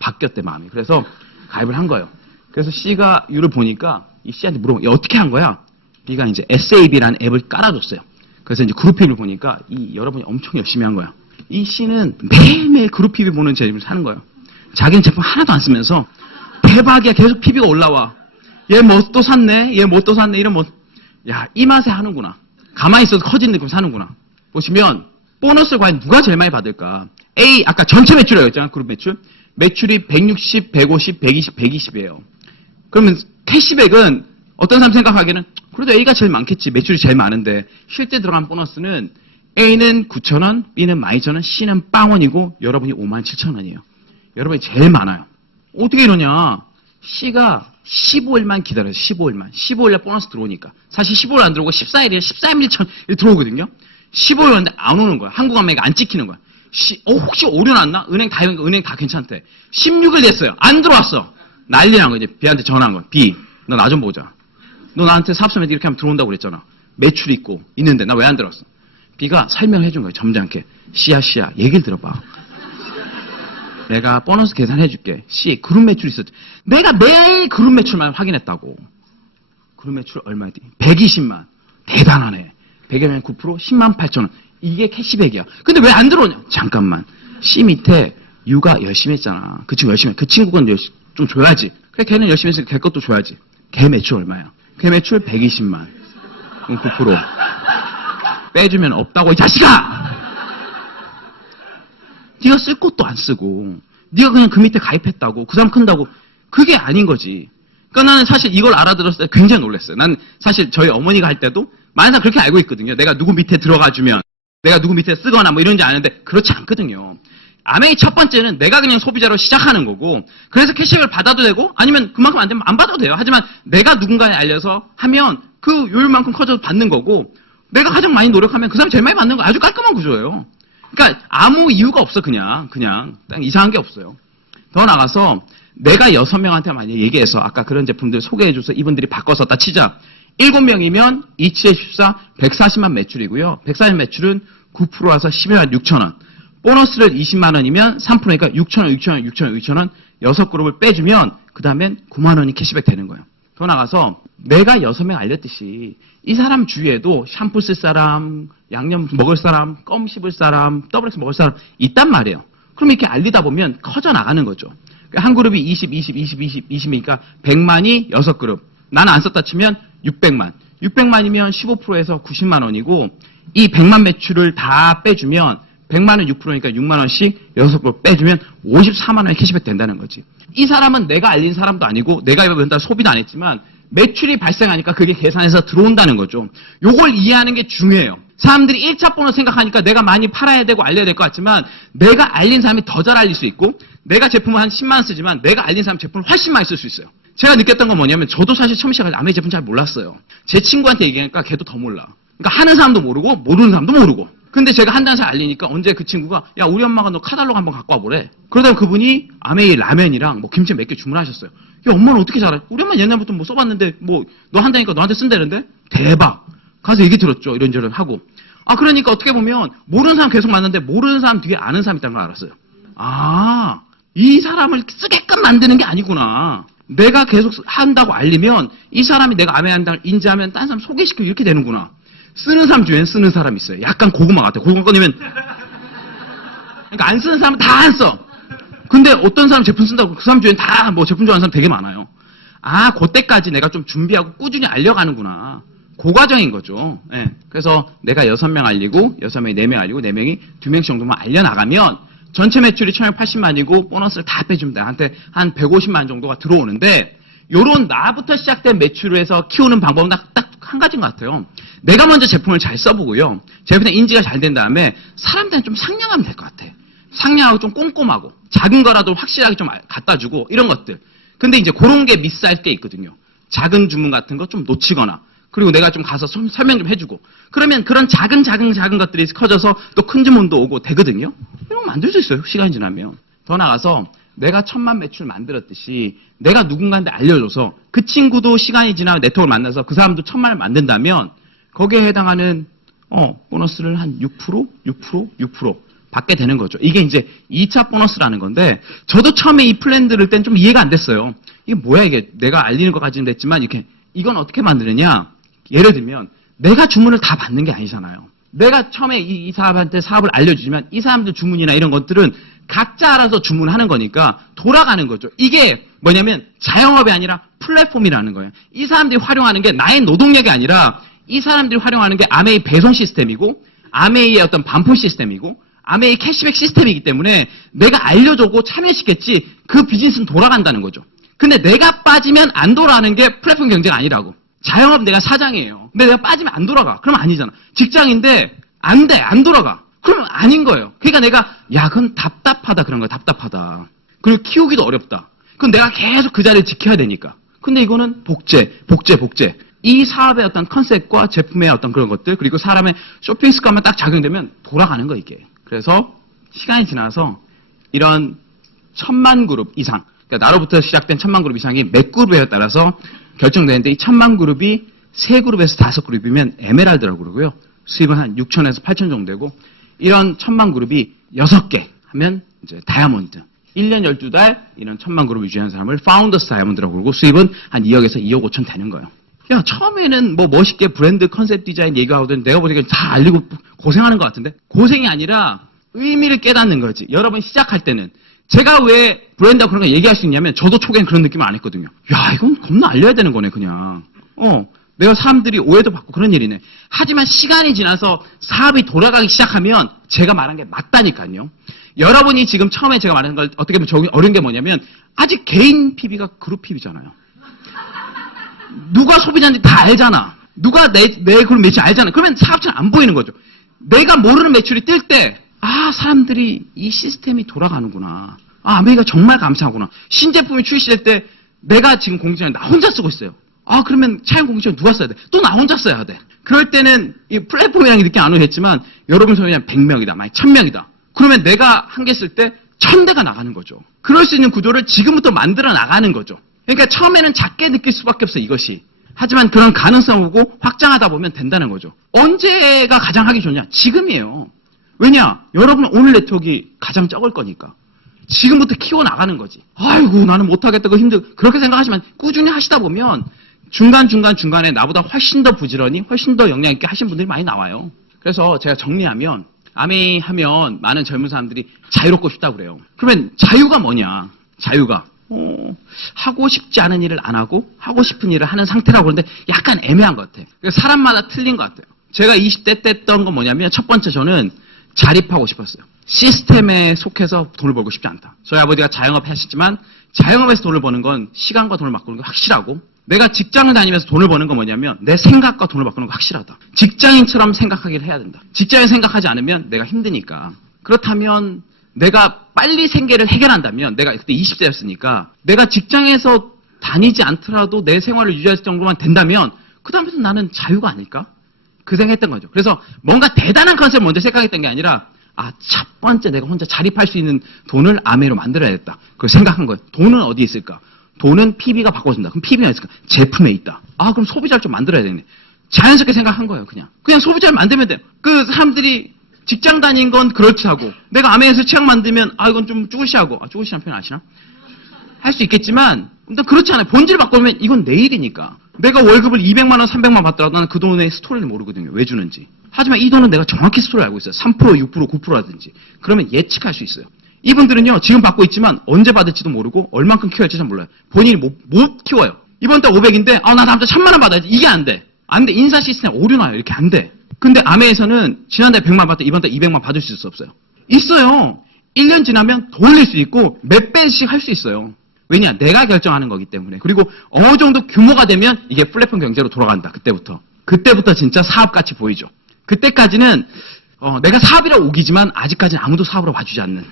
바뀌었대 마음이. 그래서 가입을 한 거예요. 그래서 C가 이유를 보니까 이 C한테 물어본 어떻게 한 거야? B가 이제 SAB라는 앱을 깔아줬어요. 그래서 이제 그룹픽을 보니까 여러분이 엄청 열심히 한 거야. 이 C는 매일매일 그룹픽을 보는 재미를 사는 거예요. 자기는 제품 하나도 안 쓰면서 대박이야. 계속 PB가 올라와. 얘 뭐 또 샀네? 얘 뭐 또 샀네? 이런 야, 이 맛에 하는구나. 가만히 있어도 커지는 느낌 사는구나. 보시면 보너스를 과연 누가 제일 많이 받을까? A, 아까 전체 매출이라고 했잖아. 그룹 매출. 매출이 160, 150, 120, 120이에요. 그러면 캐시백은 어떤 사람 생각하기에는 그래도 A가 제일 많겠지. 매출이 제일 많은데 실제 들어간 보너스는 A는 9,000원, B는 12,000원, C는 빵원이고 여러분이 57,000원이에요. 여러분이 제일 많아요. 어떻게 이러냐? C가 15일만 기다려요. 15일만. 15일에 보너스 들어오니까. 사실 15일 안 들어오고 14일이에요. 14일 1천 들어오거든요. 15일 왔는데 안 오는 거야. 한국은행이 안 찍히는 거야. 혹시 오류 났나? 은행 다 괜찮대. 16일 됐어요. 안 들어왔어. 난리 난 거지. B한테 전화한 거야. B, 너 나 좀 보자. 너 나한테 사업소면 이렇게 하면 들어온다고 그랬잖아. 매출 있는데 나 왜 안 들어왔어? B가 설명을 해준 거예요. 점잖게. C야, 얘기를 들어봐. 내가 보너스 계산해줄게. C, 그룹 매출 있었지. 내가 매일 그룹 매출만 확인했다고. 그룹 매출 얼마였지? 120만. 대단하네. 100이면 9%? 10만 8천 원. 이게 캐시백이야. 근데 왜 안 들어오냐? 잠깐만. C 밑에 U가 열심히 했잖아. 그 친구 열심히 해. 그 친구는 좀 줘야지. 그래, 걔는 열심히 했으니까 걔 것도 줘야지. 걔 매출 얼마야? 걔 매출 120만. 그럼 9%. 빼주면 없다고, 이 자식아! 네가 쓸 것도 안 쓰고 네가 그냥 그 밑에 가입했다고 그 사람 큰다고 그게 아닌 거지. 그러니까 나는 사실 이걸 알아들었을 때 굉장히 놀랐어요. 난 사실 저희 어머니가 할 때도 많은 사람 그렇게 알고 있거든요. 내가 누구 밑에 들어가주면 내가 누구 밑에 쓰거나 뭐 이런지 아는데 그렇지 않거든요. 아메이 첫 번째는 내가 그냥 소비자로 시작하는 거고 그래서 캐시백을 받아도 되고 아니면 그만큼 안 되면 안 받아도 돼요. 하지만 내가 누군가에 알려서 하면 그 요율만큼 커져도 받는 거고 내가 가장 많이 노력하면 그 사람 제일 많이 받는 거 아주 깔끔한 구조예요. 그러니까 아무 이유가 없어. 그냥 딱 이상한 게 없어요. 더 나가서 내가 6명한테 만약에 얘기해서 아까 그런 제품들 소개해줘서 이분들이 바꿔 썼다 치자. 7명이면 27에 14, 140만 매출이고요. 140만 매출은 9%라서 12만 6천 원. 보너스를 20만 원이면 3%니까 6천 원, 6천 원, 6천 원, 6천 원 6그룹을 빼주면 그 다음엔 9만 원이 캐시백 되는 거예요. 더 나가서 내가 6명 알렸듯이 이 사람 주위에도 샴푸 쓸 사람, 양념 먹을 사람, 껌 씹을 사람, 더블엑스 먹을 사람 있단 말이에요. 그럼 이렇게 알리다 보면 커져 나가는 거죠. 한 그룹이 20, 20, 20, 20, 20이니까 100만이 6그룹. 나는 안 썼다 치면 600만. 600만이면 15%에서 90만 원이고 이 100만 매출을 다 빼주면 100만원 6%니까 6만 원씩 6그룹 빼주면 54만 원의 캐시백 된다는 거지. 이 사람은 내가 알린 사람도 아니고 내가 맨날 소비도 안 했지만 매출이 발생하니까 그게 계산해서 들어온다는 거죠. 요걸 이해하는 게 중요해요. 사람들이 1차 보너스 생각하니까 내가 많이 팔아야 되고 알려야 될 것 같지만 내가 알린 사람이 더 잘 알릴 수 있고 내가 제품을 한 10만 원 쓰지만 내가 알린 사람 제품을 훨씬 많이 쓸 수 있어요. 제가 느꼈던 건 뭐냐면 저도 사실 처음 시작할 때 아메이 제품 잘 몰랐어요. 제 친구한테 얘기하니까 걔도 더 몰라. 그러니까 하는 사람도 모르고 모르는 사람도 모르고. 근데 제가 한다는 잘 알리니까 언제 그 친구가 야 우리 엄마가 너 카탈로그 한번 갖고 와보래. 그러다가 그분이 아메이 라면이랑 뭐 김치 몇 개 주문하셨어요. 야 엄마는 어떻게 잘해? 우리 엄마 옛날부터 뭐 써봤는데 뭐 너 한다니까 너한테 쓴다는데 대박. 가서 얘기 들었죠. 이런저런 하고. 아 그러니까 어떻게 보면 모르는 사람 계속 만났는데 모르는 사람 뒤에 아는 사람 있다는 걸 알았어요. 아 이 사람을 쓰게끔 만드는 게 아니구나. 내가 계속 한다고 알리면 이 사람이 내가 아메이 한다고 인지하면 딴 사람 소개시키고 이렇게 되는구나. 쓰는 사람 중엔 쓰는 사람 있어요. 약간 고구마 같아. 고구마 꺼내면 그러니까 안 쓰는 사람은 다 안 써. 근데 어떤 사람 제품 쓴다고 그 사람 중엔 다 뭐 제품 좋아하는 사람 되게 많아요. 아 그때까지 내가 좀 준비하고 꾸준히 알려가는구나. 그 과정인 거죠. 네. 그래서 내가 6명 알리고 6명이 4명 알리고 4명이 2명씩 정도만 알려나가면 전체 매출이 1,180만이고 보너스를 다 빼주면 나한테 한 150만 정도가 들어오는데 요런 나부터 시작된 매출을 해서 키우는 방법은 딱 한 가지인 것 같아요. 내가 먼저 제품을 잘 써보고요. 제품의 인지가 잘 된 다음에 사람들한테 좀 상냥하면 될 것 같아. 상냥하고 좀 꼼꼼하고 작은 거라도 확실하게 좀 갖다 주고 이런 것들. 근데 이제 그런 게 미스할 게 있거든요. 작은 주문 같은 거 좀 놓치거나 그리고 내가 좀 가서 설명 좀 해주고 그러면 그런 작은 것들이 커져서 또 큰 주문도 오고 되거든요. 이런 거 만들 수 있어요. 시간이 지나면. 더 나아가서 내가 1000만 매출 만들었듯이 내가 누군가한테 알려줘서 그 친구도 시간이 지나면 네트워크를 만나서 그 사람도 1000만을 만든다면 거기에 해당하는 보너스를 한 6% 받게 되는 거죠. 이게 이제 2차 보너스라는 건데 저도 처음에 이 플랜 들을 땐 좀 이해가 안 됐어요. 이게 뭐야 이게 내가 알리는 것까지는 됐지만 이건 어떻게 만드느냐. 예를 들면 내가 주문을 다 받는 게 아니잖아요. 내가 처음에 이 사람한테 사업을 알려주지만 이 사람들 주문이나 이런 것들은 각자 알아서 주문하는 거니까 돌아가는 거죠. 이게 뭐냐면 자영업이 아니라 플랫폼이라는 거예요. 이 사람들이 활용하는 게 나의 노동력이 아니라 이 사람들이 활용하는 게 아메이 배송 시스템이고 아메이의 어떤 반품 시스템이고 아메이 캐시백 시스템이기 때문에 내가 알려주고 참여시켰지 그 비즈니스는 돌아간다는 거죠. 근데 내가 빠지면 안 돌아가는 게 플랫폼 경제가 아니라고. 자영업 내가 사장이에요. 근데 내가 빠지면 안 돌아가. 그러면 아니잖아. 직장인데 안 돼. 안 돌아가. 그러면 아닌 거예요. 그러니까 내가 그건 답답하다 그런 거야. 답답하다. 그리고 키우기도 어렵다. 그럼 내가 계속 그 자리를 지켜야 되니까. 근데 이거는 복제. 이 사업의 어떤 컨셉과 제품의 어떤 그런 것들 그리고 사람의 쇼핑 습관만 딱 작용되면 돌아가는 거야 이게. 그래서 시간이 지나서 이런 1000만 그룹 이상 그러니까 나로부터 시작된 1000만 그룹 이상이 몇 그룹에 따라서 결정되는데 이 1000만 그룹이 3그룹에서 5그룹이면 에메랄드라고 그러고요. 수입은 한 6천에서 8천 정도 되고 이런 1000만 그룹이 6개 하면 이제 다이아몬드. 1년 12달 이런 1000만 그룹을 유지하는 사람을 파운더스 다이아몬드라고 그러고 수입은 한 2억에서 2억 5천 되는 거예요. 야, 처음에는 뭐 멋있게 브랜드 컨셉 디자인 얘기하거든 내가 보니까 다 알리고 고생하는 것 같은데 고생이 아니라 의미를 깨닫는 거지. 여러분 시작할 때는 제가 왜 브랜드하고 그런 거 얘기할 수 있냐면 저도 초기엔 그런 느낌을 안 했거든요. 야, 이건 겁나 알려야 되는 거네 그냥. 내가 사람들이 오해도 받고 그런 일이네. 하지만 시간이 지나서 사업이 돌아가기 시작하면 제가 말한 게 맞다니까요. 여러분이 지금 처음에 제가 말한 걸 어떻게 보면 적용이 어려운 게 뭐냐면 아직 개인 PB가 그룹 PB잖아요. 누가 소비자인지 다 알잖아. 누가 내 그룹 매출 알잖아. 그러면 사업처는 안 보이는 거죠. 내가 모르는 매출이 뜰 때 사람들이 이 시스템이 돌아가는구나. 아메이가 정말 감사하구나. 신제품이 출시될 때 내가 지금 공지를 나 혼자 쓰고 있어요. 그러면 차용 공지를 누가 써야 돼? 또 나 혼자 써야 돼. 그럴 때는 이 플랫폼이라는 게 느낌 안 오겠지만 여러분 소비자 100명이다. 만약 1000명이다. 그러면 내가 한 개 쓸 때 1000대가 나가는 거죠. 그럴 수 있는 구조를 지금부터 만들어 나가는 거죠. 그러니까 처음에는 작게 느낄 수밖에 없어 이것이. 하지만 그런 가능성을 보고 확장하다 보면 된다는 거죠. 언제가 가장 하기 좋냐? 지금이에요. 왜냐? 여러분 오늘 네트워크가 가장 적을 거니까. 지금부터 키워나가는 거지. 아이고 나는 못하겠다. 그렇게 생각하지만 꾸준히 하시다 보면 중간에 나보다 훨씬 더 부지런히 훨씬 더 역량 있게 하신 분들이 많이 나와요. 그래서 제가 정리하면 아메이 하면 많은 젊은 사람들이 자유롭고 싶다고 그래요. 그러면 자유가 뭐냐? 자유가 하고 싶지 않은 일을 안 하고 하고 싶은 일을 하는 상태라고 그러는데 약간 애매한 것 같아요. 사람마다 틀린 것 같아요. 제가 20대 때 했던 건 뭐냐면 첫 번째 저는 자립하고 싶었어요. 시스템에 속해서 돈을 벌고 싶지 않다. 저희 아버지가 자영업 하셨지만 자영업에서 돈을 버는 건 시간과 돈을 바꾸는 게 확실하고 내가 직장을 다니면서 돈을 버는 건 뭐냐면 내 생각과 돈을 바꾸는 거 확실하다. 직장인처럼 생각하기를 해야 된다. 직장인 생각하지 않으면 내가 힘드니까. 그렇다면 내가 빨리 생계를 해결한다면 내가 그때 20대였으니까 내가 직장에서 다니지 않더라도 내 생활을 유지할 정도만 된다면 그 다음부터 나는 자유가 아닐까? 그 생각했던 거죠. 그래서 뭔가 대단한 컨셉을 먼저 생각했던 게 아니라 첫 번째 내가 혼자 자립할 수 있는 돈을 아메이로 만들어야겠다. 그걸 생각한 거예요. 돈은 어디 있을까? 돈은 PB가 바꿔준다. 그럼 PB가 있을까? 제품에 있다. 그럼 소비자를 좀 만들어야 되네. 자연스럽게 생각한 거예요. 그냥 소비자를 만들면 돼요. 그 사람들이 직장 다닌 건 그렇지 하고 내가 아메이에서 취향 만들면 이건 좀 쭈구시하고 쭈구시라는 표현 아시나? 할 수 있겠지만 일단 그렇지 않아요. 본질을 바꾸면 이건 내 일이니까. 내가 월급을 200만 원, 300만 원 받더라도 나는 그 돈의 스토리를 모르거든요. 왜 주는지. 하지만 이 돈은 내가 정확히 스토리를 알고 있어요. 3%, 6%, 9%라든지. 그러면 예측할 수 있어요. 이분들은요. 지금 받고 있지만 언제 받을지도 모르고 얼만큼 키워야 할지 잘 몰라요. 본인이 못 키워요. 이번 달 500인데 나 다음 달 1000만 원 받아야지. 이게 안 돼. 안 돼. 인사 시스템 오류 나요. 이렇게 안 돼. 근데 아메에서는 지난달 100만 받다 이번 달 200만 받을 수 없어요. 있어요. 1년 지나면 더 올릴 수 있고 몇 배씩 할 수 있어요. 왜냐? 내가 결정하는 거기 때문에. 그리고 어느 정도 규모가 되면 이게 플랫폼 경제로 돌아간다. 그때부터 진짜 사업같이 보이죠. 그때까지는 내가 사업이라고 우기지만 아직까지는 아무도 사업으로 봐주지 않는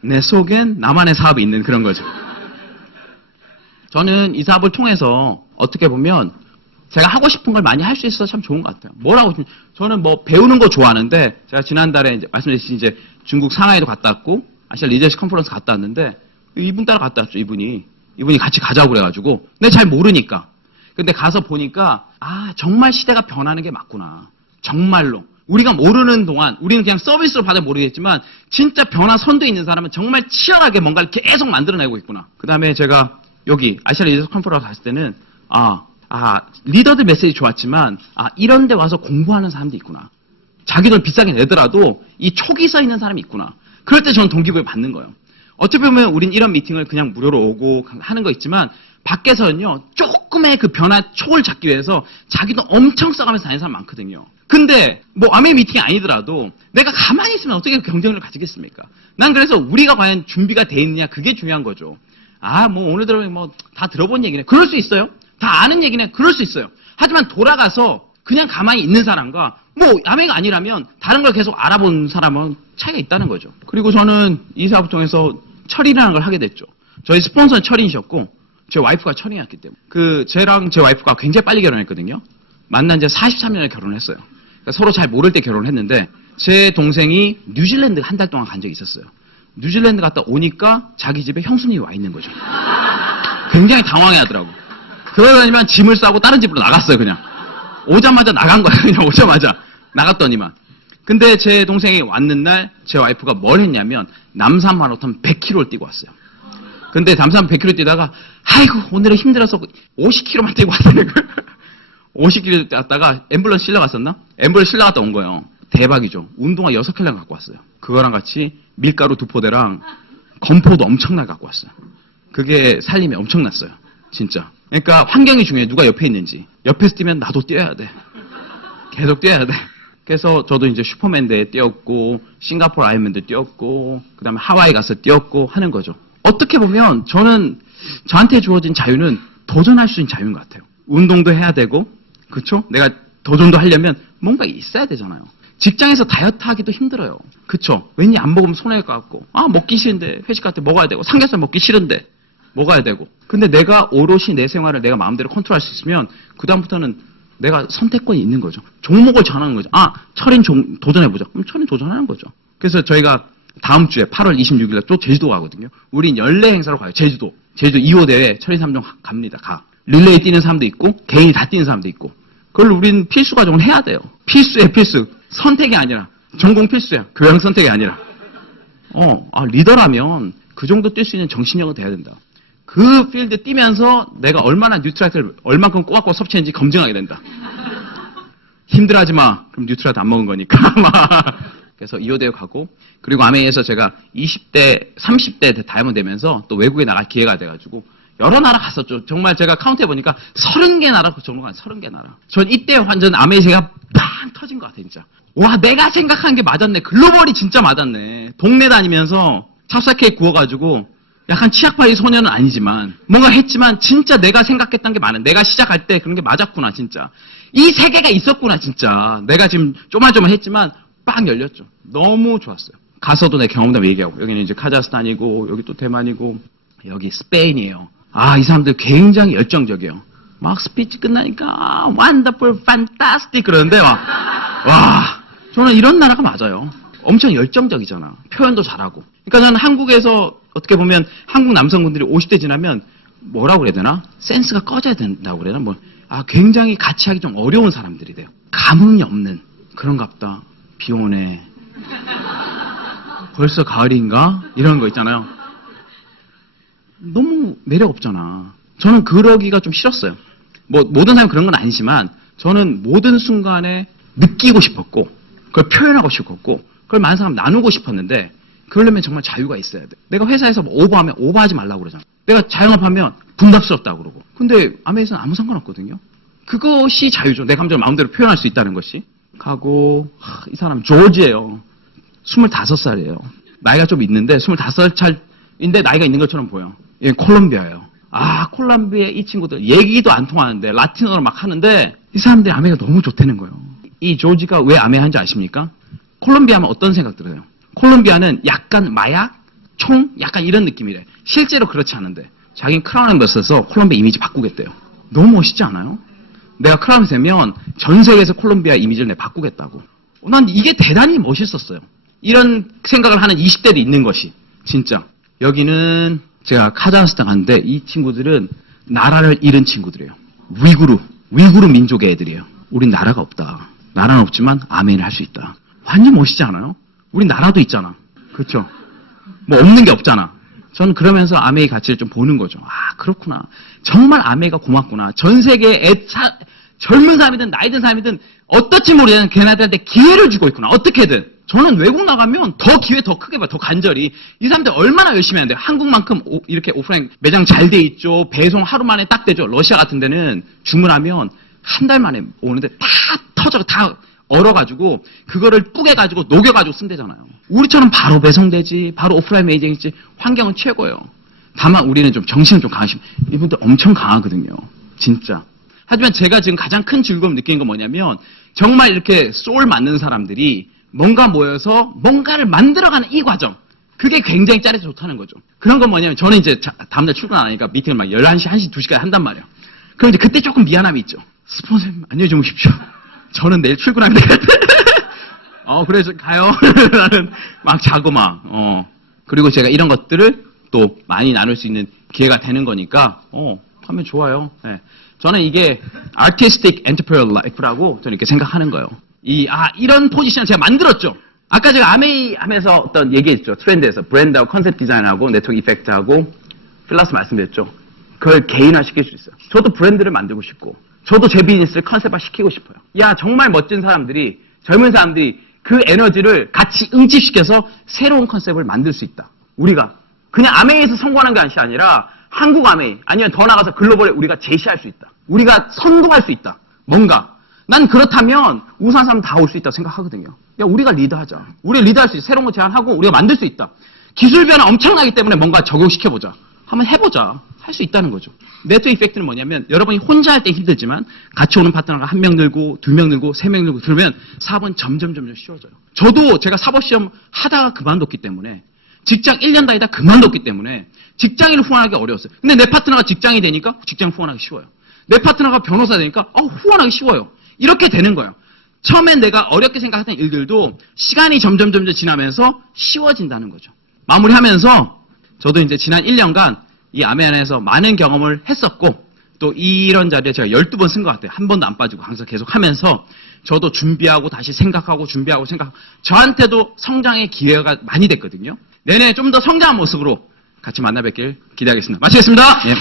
내 속엔 나만의 사업이 있는 그런 거죠. 저는 이 사업을 통해서 어떻게 보면 제가 하고 싶은 걸 많이 할 수 있어서 참 좋은 것 같아요. 뭐라고, 저는 뭐 배우는 거 좋아하는데, 제가 지난달에 이제 말씀드렸듯이 이제 중국 상하이도 갔다 왔고, 아시아 리더십 컨퍼런스 갔다 왔는데, 이분 따라 갔다 왔죠, 이분이 같이 가자고 그래가지고. 근데 잘 모르니까. 근데 가서 보니까, 아, 정말 시대가 변하는 게 맞구나. 정말로. 우리가 모르는 동안, 우리는 그냥 서비스로 받아 모르겠지만, 진짜 변화 선두에 있는 사람은 정말 치열하게 뭔가를 계속 만들어내고 있구나. 그 다음에 제가 여기 아시아 리더십 컨퍼런스 갔을 때는, 리더들 메시지 좋았지만, 이런 데 와서 공부하는 사람도 있구나. 자기 돈 비싸게 내더라도 이 촉이 써 있는 사람이 있구나. 그럴 때 저는 동기부여 받는 거예요. 어떻게 보면 우린 이런 미팅을 그냥 무료로 오고 하는 거 있지만, 밖에서는요, 조금의 그 변화 촉을 잡기 위해서 자기 돈 엄청 써가면서 다니는 사람 많거든요. 근데, 뭐, 아메 미팅이 아니더라도 내가 가만히 있으면 어떻게 경쟁력을 가지겠습니까? 난 그래서 우리가 과연 준비가 돼 있느냐, 그게 중요한 거죠. 뭐, 오늘 들어보면 뭐, 다 들어본 얘기네. 그럴 수 있어요. 다 아는 얘기네. 그럴 수 있어요. 하지만 돌아가서 그냥 가만히 있는 사람과 뭐 아메가 아니라면 다른 걸 계속 알아본 사람은 차이가 있다는 거죠. 그리고 저는 이 사업을 통해서 철인이라는 걸 하게 됐죠. 저희 스폰서는 철인이셨고 제 와이프가 철인이었기 때문에 쟤랑 제 와이프가 굉장히 빨리 결혼했거든요. 만난 지 43년에 결혼했어요. 그러니까 서로 잘 모를 때 결혼을 했는데 제 동생이 뉴질랜드 한 달 동안 간 적이 있었어요. 뉴질랜드 갔다 오니까 자기 집에 형수님이 와 있는 거죠. 굉장히 당황해하더라고. 그러더니만 짐을 싸고 다른 집으로 나갔어요, 그냥. 오자마자 나간 거야, 그냥 오자마자. 나갔더니만. 근데 제 동생이 왔는 날 제 와이프가 뭘 했냐면 남산 마라톤 100km를 뛰고 왔어요. 근데 남산 100km 뛰다가 아이고 오늘은 힘들어서 50km만 뛰고 왔다는 거예요. 50km 뛰었다가 앰뷸런스 실려 갔었나? 앰뷸런스 실려 갔다 온 거예요. 대박이죠. 운동화 6켤레 갖고 왔어요. 그거랑 같이 밀가루 2포대랑 건포도 엄청나게 갖고 왔어요. 그게 살림이 엄청났어요. 진짜. 그러니까 환경이 중요해. 누가 옆에 있는지. 옆에서 뛰면 나도 뛰어야 돼. 계속 뛰어야 돼. 그래서 저도 이제 슈퍼맨대에 뛰었고 싱가포르 아이언맨도 뛰었고 그다음에 하와이 가서 뛰었고 하는 거죠. 어떻게 보면 저는 저한테 주어진 자유는 도전할 수 있는 자유인 것 같아요. 운동도 해야 되고 그렇죠? 내가 도전도 하려면 뭔가 있어야 되잖아요. 직장에서 다이어트 하기도 힘들어요. 그렇죠? 왠지 안 먹으면 손해일 것 같고 먹기 싫은데 회식 갈 때 먹어야 되고 삼겹살 먹기 싫은데 먹어야 되고. 근데 내가 오롯이 내 생활을 내가 마음대로 컨트롤할 수 있으면 그다음부터는 내가 선택권이 있는 거죠. 종목을 정하는 거죠. 철인 도전해보자. 그럼 철인 도전하는 거죠. 그래서 저희가 다음 주에 8월 26일에 또 제주도 가거든요. 우린 연례 행사로 가요. 제주도 2호 대회 철인 3종 갑니다. 릴레이 뛰는 사람도 있고 개인이 다 뛰는 사람도 있고. 그걸 우린 필수 과정을 해야 돼요. 필수예요, 필수. 선택이 아니라 전공 필수야. 교양 선택이 아니라. 리더라면 그 정도 뛸 수 있는 정신력은 돼야 된다. 그 필드 뛰면서 내가 얼마나 뉴트라이트를 얼만큼 꼬박꼬박 섭취했는지 검증하게 된다. 힘들어하지 마. 그럼 뉴트라이트 안 먹은 거니까. 그래서 2호 대회 가고 그리고 아메이에서 제가 20대, 30대 다이아몬드 되면서 또 외국에 나갈 기회가 돼가지고 여러 나라 갔었죠. 정말 제가 카운트해보니까 30개 나라 그 정도가 아니라 30개 나라. 전 이때 완전 아메이제가 빵 터진 것 같아 진짜. 와 내가 생각한 게 맞았네. 글로벌이 진짜 맞았네. 동네 다니면서 찹쌀케이크 구워가지고 약간 치약파이 소녀는 아니지만 뭔가 했지만 진짜 내가 생각했던 게 많은. 내가 시작할 때 그런 게 맞았구나 진짜. 이 세계가 있었구나 진짜. 내가 지금 쪼말쪼말했지만 빵 열렸죠. 너무 좋았어요. 가서도 내 경험담 얘기하고 여기는 이제 카자흐스탄이고 여기 또 대만이고 여기 스페인이에요. 이 사람들 굉장히 열정적이에요. 막 스피치 끝나니까 wonderful, fantastic 그러는데 저는 이런 나라가 맞아요. 엄청 열정적이잖아. 표현도 잘하고. 그러니까 저는 한국에서 어떻게 보면 한국 남성분들이 50대 지나면 뭐라고 그래야 되나? 센스가 꺼져야 된다고 그래야 되나? 굉장히 같이 하기 좀 어려운 사람들이 돼요. 감흥이 없는 그런갑다. 비 오네. 벌써 가을인가? 이런 거 있잖아요. 너무 매력 없잖아. 저는 그러기가 좀 싫었어요. 모든 사람이 그런 건 아니지만 저는 모든 순간에 느끼고 싶었고 그걸 표현하고 싶었고 그걸 많은 사람 나누고 싶었는데 그러려면 정말 자유가 있어야 돼. 내가 회사에서 오버하면 오버하지 말라고 그러잖아. 내가 자영업하면 분답스럽다고 그러고. 근데 아메리카는 아무 상관없거든요. 그것이 자유죠. 내 감정을 마음대로 표현할 수 있다는 것이. 가고 이 사람 조지예요. 25살이에요. 나이가 좀 있는데 25살인데 나이가 있는 것처럼 보여. 얘 콜롬비아예요. 콜롬비아 이 친구들 얘기도 안 통하는데 라틴어로 막 하는데 이 사람들이 아메가 너무 좋다는 거예요. 이 조지가 왜 아메한지 아십니까? 콜롬비아면 어떤 생각 들어요? 콜롬비아는 약간 마약, 총, 약간 이런 느낌이래. 실제로 그렇지 않은데 자기는 크라운 엠버서에서 콜롬비아 이미지 바꾸겠대요. 너무 멋있지 않아요? 내가 크라운이 되면 전 세계에서 콜롬비아 이미지를 내가 바꾸겠다고. 난 이게 대단히 멋있었어요. 이런 생각을 하는 20대도 있는 것이. 진짜. 여기는 제가 카자흐스탄 갔는데 이 친구들은 나라를 잃은 친구들이에요. 위구르 민족의 애들이에요. 우린 나라가 없다. 나라는 없지만 아멘을 할 수 있다. 완전 멋있지 않아요? 우린 나라도 있잖아. 그렇죠? 뭐 없는 게 없잖아. 저는 그러면서 아메의 가치를 좀 보는 거죠. 아, 그렇구나. 정말 아메가 고맙구나. 전 세계에 젊은 사람이든 나이 든 사람이든 어떨지 모르겠는 걔네들한테 기회를 주고 있구나. 어떻게든. 저는 외국 나가면 더 기회 더 크게 봐. 더 간절히. 이 사람들 얼마나 열심히 하는데 한국만큼 이렇게 오프라인 매장 잘 돼 있죠. 배송 하루 만에 딱 되죠. 러시아 같은 데는 주문하면 한 달 만에 오는데 다 터져. 다 얼어가지고 그거를 뿌개가지고 녹여가지고 쓴대잖아요. 우리처럼 바로 배송되지. 바로 오프라인 매장이지. 환경은 최고예요. 다만 우리는 좀 정신은 좀 강하시고 이분들 엄청 강하거든요. 진짜. 하지만 제가 지금 가장 큰 즐거움 느끼는 건 뭐냐면 정말 이렇게 소울 맞는 사람들이 뭔가 모여서 뭔가를 만들어가는 이 과정. 그게 굉장히 짜릿해 좋다는 거죠. 그런 건 뭐냐면 저는 이제 다음날 출근 안 하니까 미팅을 막 11시, 1시, 2시까지 한단 말이에요. 그럼 이제 그때 조금 미안함이 있죠. 스폰서님 안녕히 주무십시오. 저는 내일 출근합니다. 그래서 가요. 나는 막 자고 막, 그리고 제가 이런 것들을 또 많이 나눌 수 있는 기회가 되는 거니까, 하면 좋아요. 네. 저는 이게 artistic entrepreneur life라고 저는 이렇게 생각하는 거예요. 이런 포지션을 제가 만들었죠. 아까 제가 아메이 하면서 어떤 얘기했죠. 트렌드에서 브랜드하고 컨셉 디자인하고 네트워크 이펙트하고 필라스 말씀드렸죠. 그걸 개인화 시킬 수 있어요. 저도 브랜드를 만들고 싶고 저도 제 비즈니스를 컨셉화 시키고 싶어요. 정말 멋진 사람들이 젊은 사람들이 그 에너지를 같이 응집시켜서 새로운 컨셉을 만들 수 있다. 우리가 그냥 아메이에서 성공하는 게 아니라 한국 아메이 아니면 더 나가서 글로벌에 우리가 제시할 수 있다. 우리가 선도할 수 있다. 뭔가. 난 그렇다면 우수한 사람 다 올 수 있다고 생각하거든요. 우리가 리드하자. 우리가 리드할 수 있어. 새로운 거 제안하고 우리가 만들 수 있다. 기술 변화 엄청나기 때문에 뭔가 적용시켜보자. 한번 해보자. 할 수 있다는 거죠. 네트워크 이펙트는 뭐냐면 여러분이 혼자 할 때 힘들지만 같이 오는 파트너가 1명 늘고 2명 늘고 3명 늘고 그러면 사업은 점점 쉬워져요. 저도 제가 사법시험 하다가 그만뒀기 때문에 직장 1년 다니다 그만뒀기 때문에 직장인을 후원하기 어려웠어요. 근데 내 파트너가 직장이 되니까 직장 후원하기 쉬워요. 내 파트너가 변호사 되니까 후원하기 쉬워요. 이렇게 되는 거예요. 처음엔 내가 어렵게 생각했던 일들도 시간이 점점 지나면서 쉬워진다는 거죠. 마무리하면서 저도 이제 지난 1년간 이 아메 안에서 많은 경험을 했었고 또 이런 자리에 제가 12번 쓴 것 같아요. 한 번도 안 빠지고 항상 계속 하면서 저도 준비하고 다시 생각하고 저한테도 성장의 기회가 많이 됐거든요. 내년에 좀 더 성장한 모습으로 같이 만나 뵙길 기대하겠습니다. 마치겠습니다. 예.